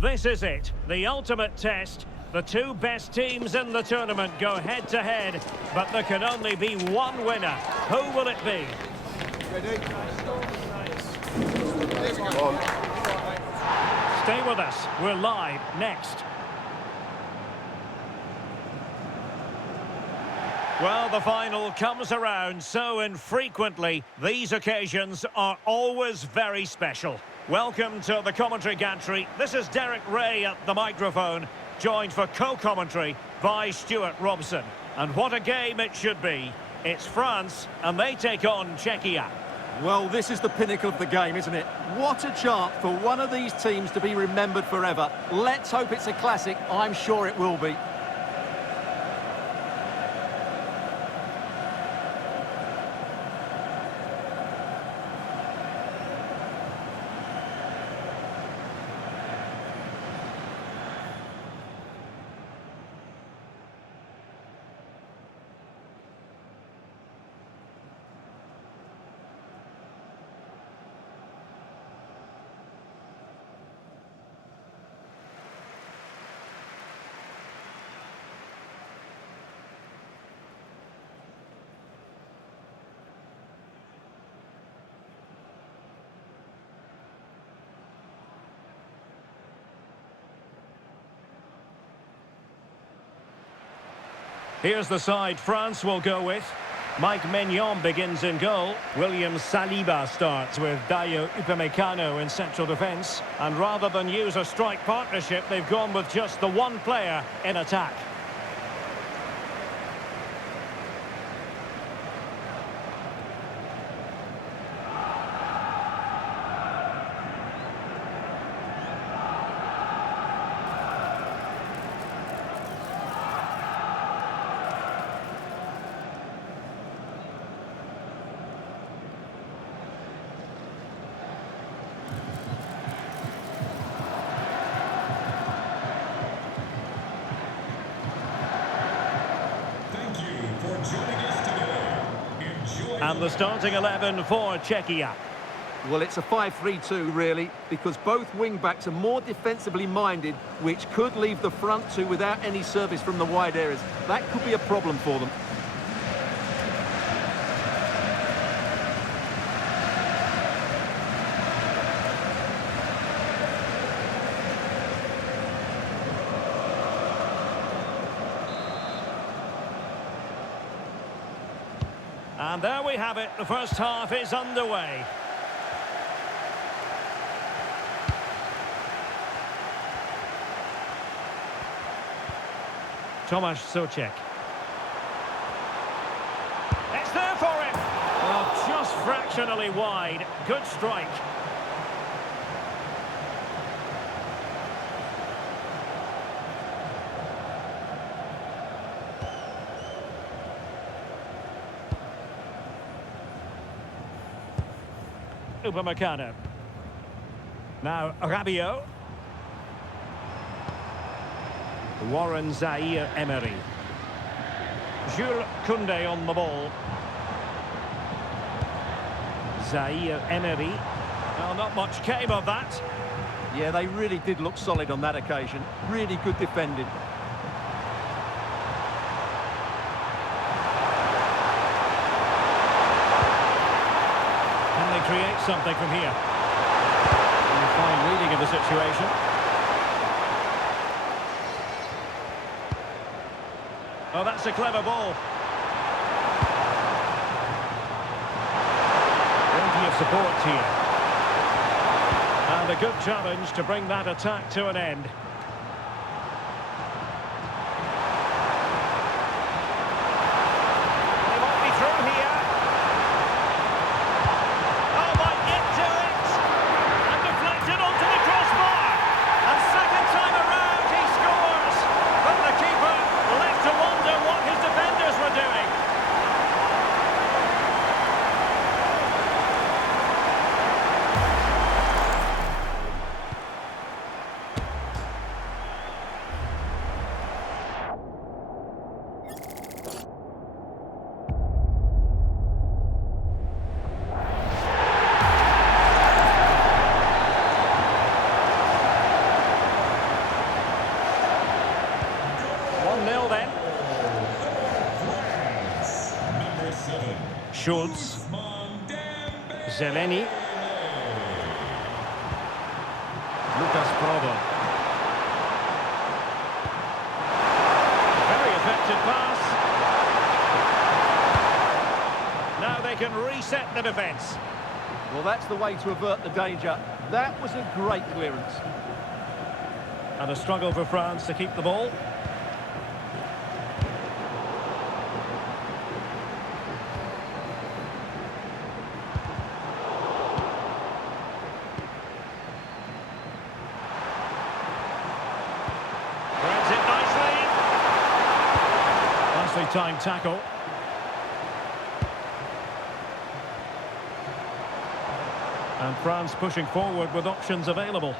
This is it, the ultimate test. The 2 best teams in the tournament go head-to-head, but there can only be one winner. Who will it be? Stay with us, we're live next. Well, the final comes around so infrequently. These occasions are always very special. Welcome to the commentary gantry. This is Derek Ray at the microphone, joined for co-commentary by Stuart Robson. And what a game it should be. It's France, and they take on Czechia. Well, this is the pinnacle of the game, isn't it? What a chance for one of these teams to be remembered forever. Let's hope it's a classic. I'm sure it will be. Here's the side France will go with. Mike Maignan begins in goal. William Saliba starts with Dayo Upamecano in central defence. And rather than use a strike partnership, they've gone with just the one player in attack. And the starting 11 for Czechia. Well, it's a 5-3-2, really, because both wing-backs are more defensively minded, which could leave the front two without any service from the wide areas. That could be a problem for them. And there we have it, the first half is underway. Tomasz Souček. It's there for him! Well, just fractionally wide. Good strike. Upamecano. Now Rabiot. Warren Zaire-Emery. Jules Koundé on the ball. Zaire-Emery. Well, not much came of that. Yeah, they really did look solid on that occasion. Really good defending. Can they create something from here? And a fine reading of the situation. Oh, that's a clever ball. Plenty of support here. And a good challenge to bring that attack to an end. They won't be through here. Oh, might get to it. And deflected onto the crossbar. And second time around, he scores. But the keeper left to wonder what his defenders were doing. Schultz, Zeleny, Lucas Provo. Very effective pass. Now they can reset the defence. Well, that's the way to avert the danger. That was a great clearance. And a struggle for France to keep the ball. Time tackle. And France pushing forward with options available.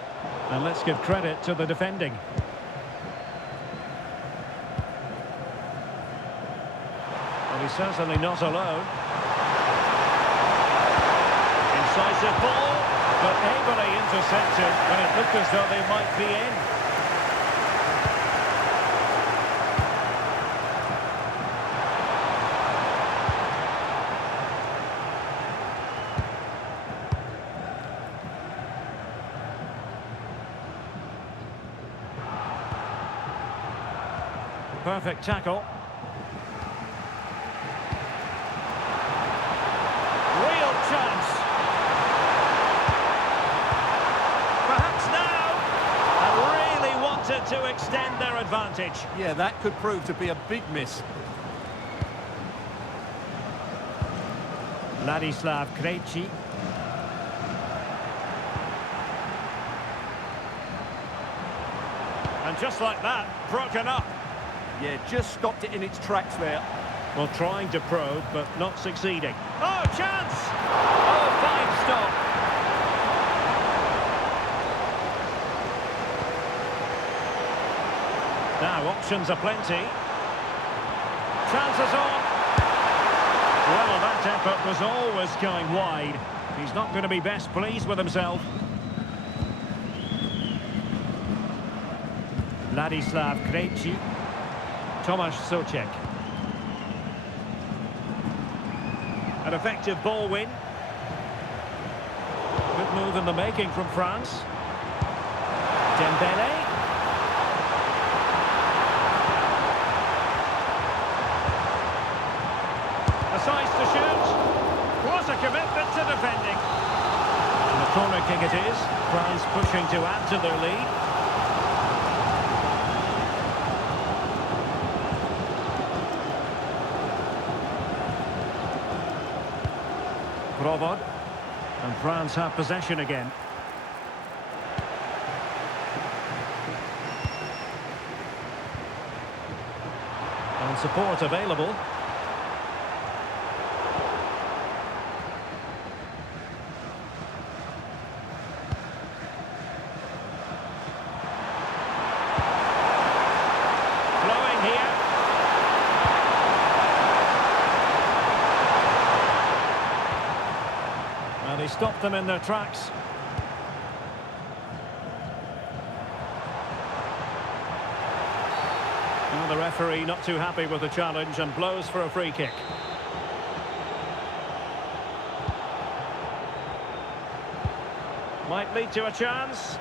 And let's give credit to the defending. Well, he's certainly not alone. Incisive ball, but ably intercepted when it looked as though they might be in. Perfect tackle. Real chance. Perhaps now. And really wanted to extend their advantage. Yeah, that could prove to be a big miss. Ladislav Krejci. And just like that, broken up. Yeah, just stopped it in its tracks there. Well, trying to probe, but not succeeding. Oh, chance! Oh, fine stop. Now, options are plenty. Chances on. Well, that effort was always going wide. He's not going to be best pleased with himself. Ladislav Krejci. Tomasz Souček. An effective ball win. Good move in the making from France. Dembele. A size to shoot. What a commitment to defending. And the corner kick it is. France pushing to add to their lead. Provod, and France have possession again. And support available. Flowing here. Well, he stopped them in their tracks. Well, the referee not too happy with the challenge and blows for a free kick. Might lead to a chance.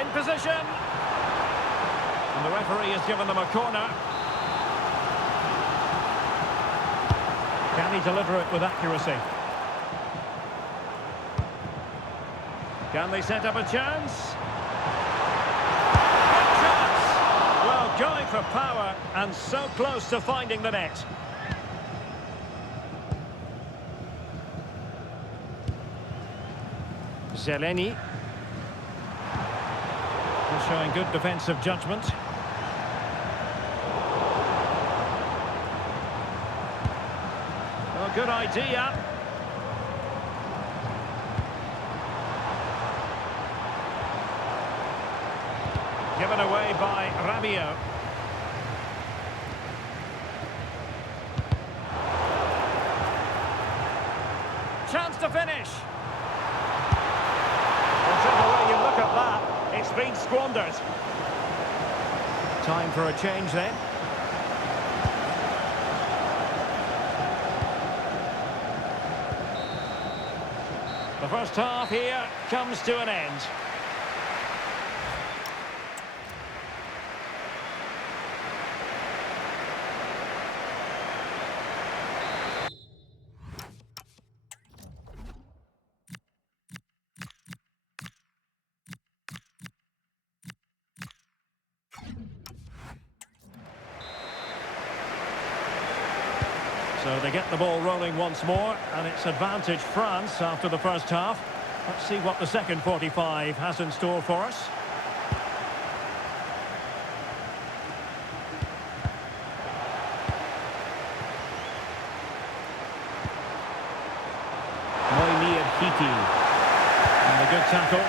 In position. And the referee has given them a corner. Can he deliver it with accuracy? Can they set up a chance? Good chance! Well, going for power and so close to finding the net. Zeleny. He's showing good defensive judgment. Well, good idea. Given away by Rabiot. Chance to finish. Whichever way you look at that, it's been squandered. Time for a change then. The first half here comes to an end. So they get the ball rolling once more, and it's advantage France after the first half. Let's see what the second 45 has in store for us. Moinir Hiti. And a good tackle.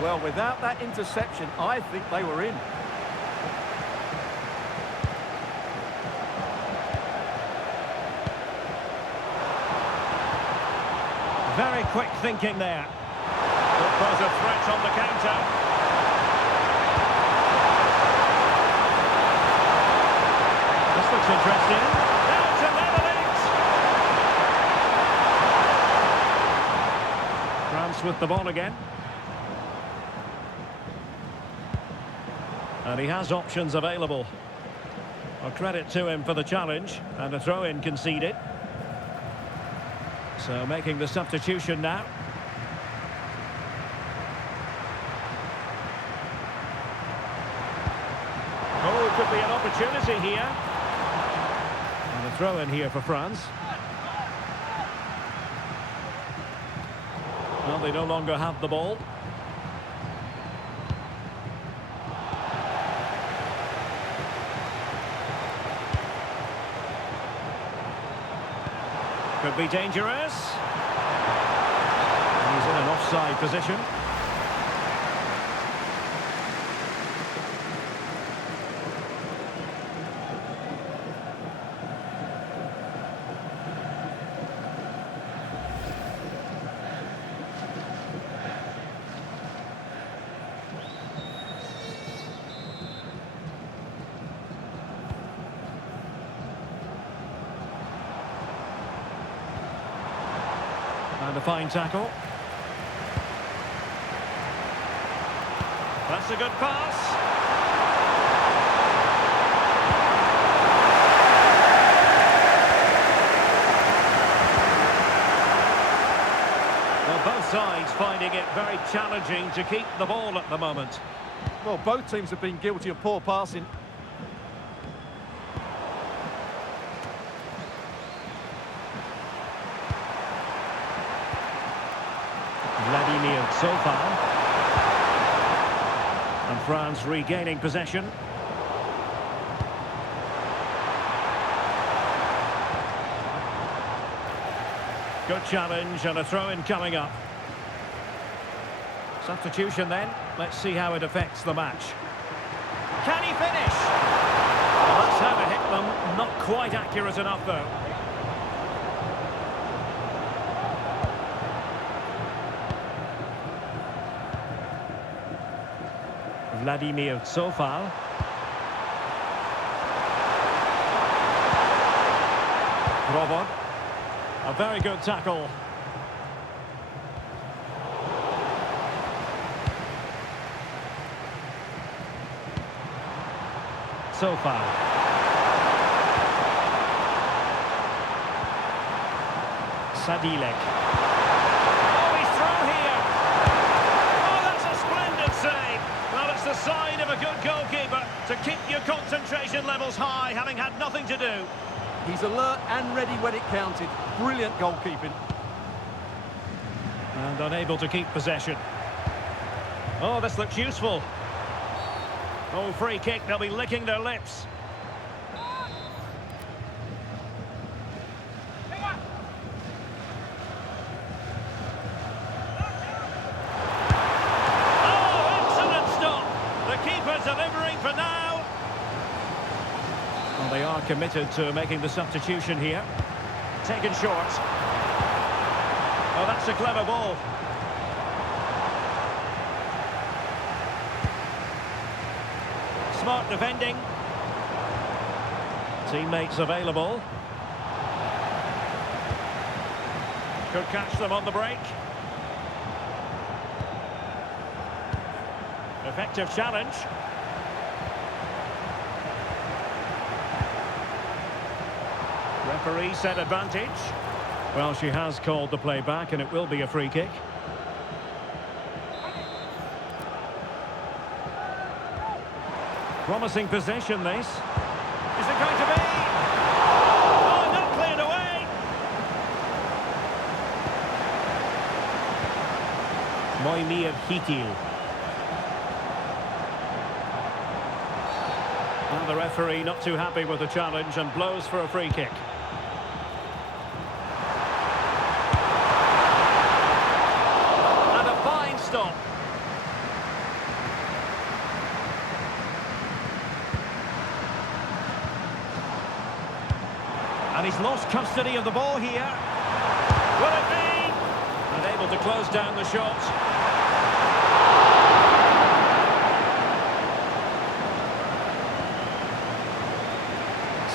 Well, without that interception, I think they were in. Very quick thinking there. Could pose a threat on the counter. This looks interesting. Now to level it. France with the ball again. And he has options available. Well, credit to him for the challenge, and a throw-in conceded. So making the substitution now. Oh, it could be an opportunity here. And a throw-in here for France. Well, they no longer have the ball. Could be dangerous. He's in an offside position. And a fine tackle. That's a good pass. Well, both sides finding it very challenging to keep the ball at the moment. Well, both teams have been guilty of poor passing. Vladimir Sofan. And France regaining possession. Good challenge and a throw-in coming up. Substitution then. Let's see how it affects the match. Can he finish? Well, that's how to hit them. Not quite accurate enough, though. Vladimir Zofal. Robot. A very good tackle. Zofal. Sadilek. Oh, he's through here. Oh, that's a splendid save. Well, it's the sign of a good goalkeeper to keep your concentration levels high, having had nothing to do. He's alert and ready when it counted. Brilliant goalkeeping. And unable to keep possession. Oh, this looks useful. Oh, free kick, they'll be licking their lips. Oh, excellent stop. The keeper delivering for now. Well, they are committed to making the substitution here. Taken short. Oh, that's a clever ball. Smart defending. Teammates available. Could catch them on the break. Effective challenge. Referee set advantage. Well, she has called the play back, and it will be a free kick. Promising possession, this. Is it going to be? Oh, not cleared away! Moimir Hitil. And the referee not too happy with the challenge and blows for a free kick. And a fine stop. And he's lost custody of the ball here. Will it be? Unable to close down the shot.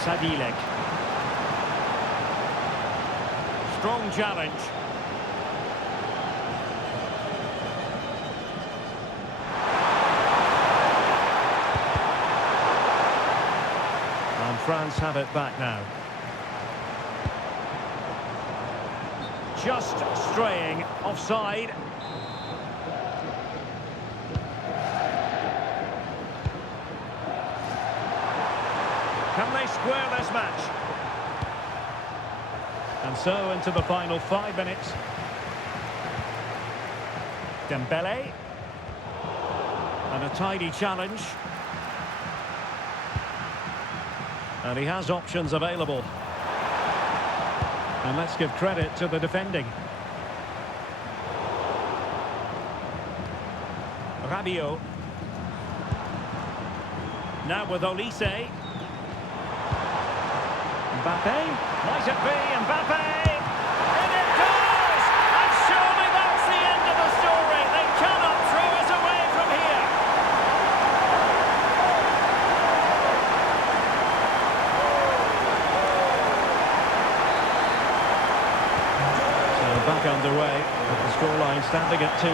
Sadilek. Strong challenge. And France have it back now. Just straying offside. Can they square this match? And so into the final 5 minutes. Dembele. And a tidy challenge. And he has options available. And let's give credit to the defending. Rabiot. Now with Olise. Mbappe. Might it be Mbappe? And it goes! And surely that's the end of the story. They cannot throw us away from here. Back underway, with the scoreline standing at 2-0.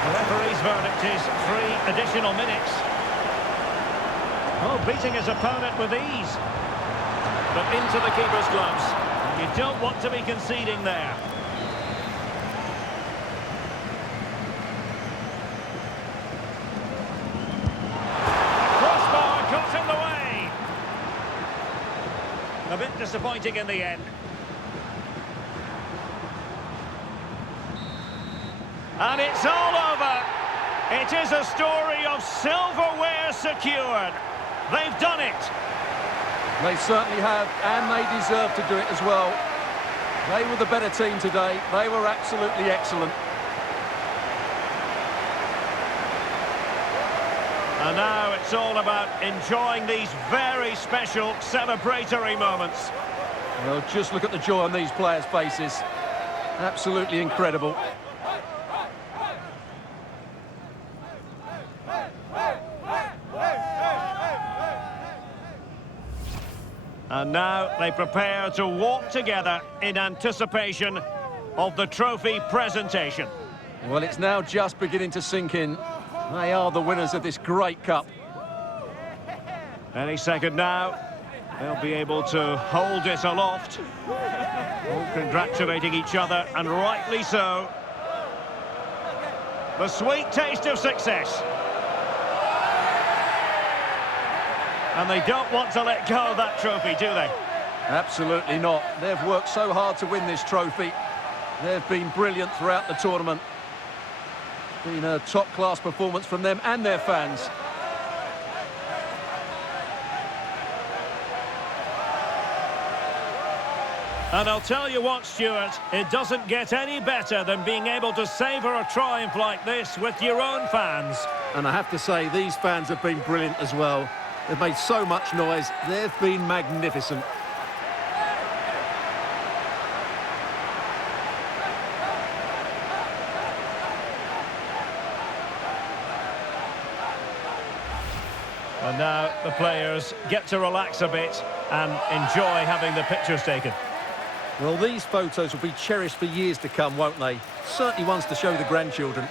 The referee's verdict is 3 additional minutes. Oh, beating his opponent with ease. But into the keeper's gloves. And you don't want to be conceding there. Crossbar caught in the way. A bit disappointing in the end. And it's all over. It is a story of silverware secured. They've done it. They certainly have, and they deserve to do it as well. They were the better team today. They were absolutely excellent. And now it's all about enjoying these very special celebratory moments. Well, just look at the joy on these players' faces. Absolutely incredible. And now they prepare to walk together in anticipation of the trophy presentation. Well, it's now just beginning to sink in. They are the winners of this great cup. Any second now, they'll be able to hold it aloft. All congratulating each other, and rightly so. The sweet taste of success. And they don't want to let go of that trophy, do they? Absolutely not. They've worked so hard to win this trophy. They've been brilliant throughout the tournament. It's been a top-class performance from them and their fans. And I'll tell you what, Stuart, it doesn't get any better than being able to savour a triumph like this with your own fans. And I have to say, these fans have been brilliant as well. They've made so much noise. They've been magnificent. And now the players get to relax a bit and enjoy having the pictures taken. Well, these photos will be cherished for years to come, won't they? Certainly ones to show the grandchildren.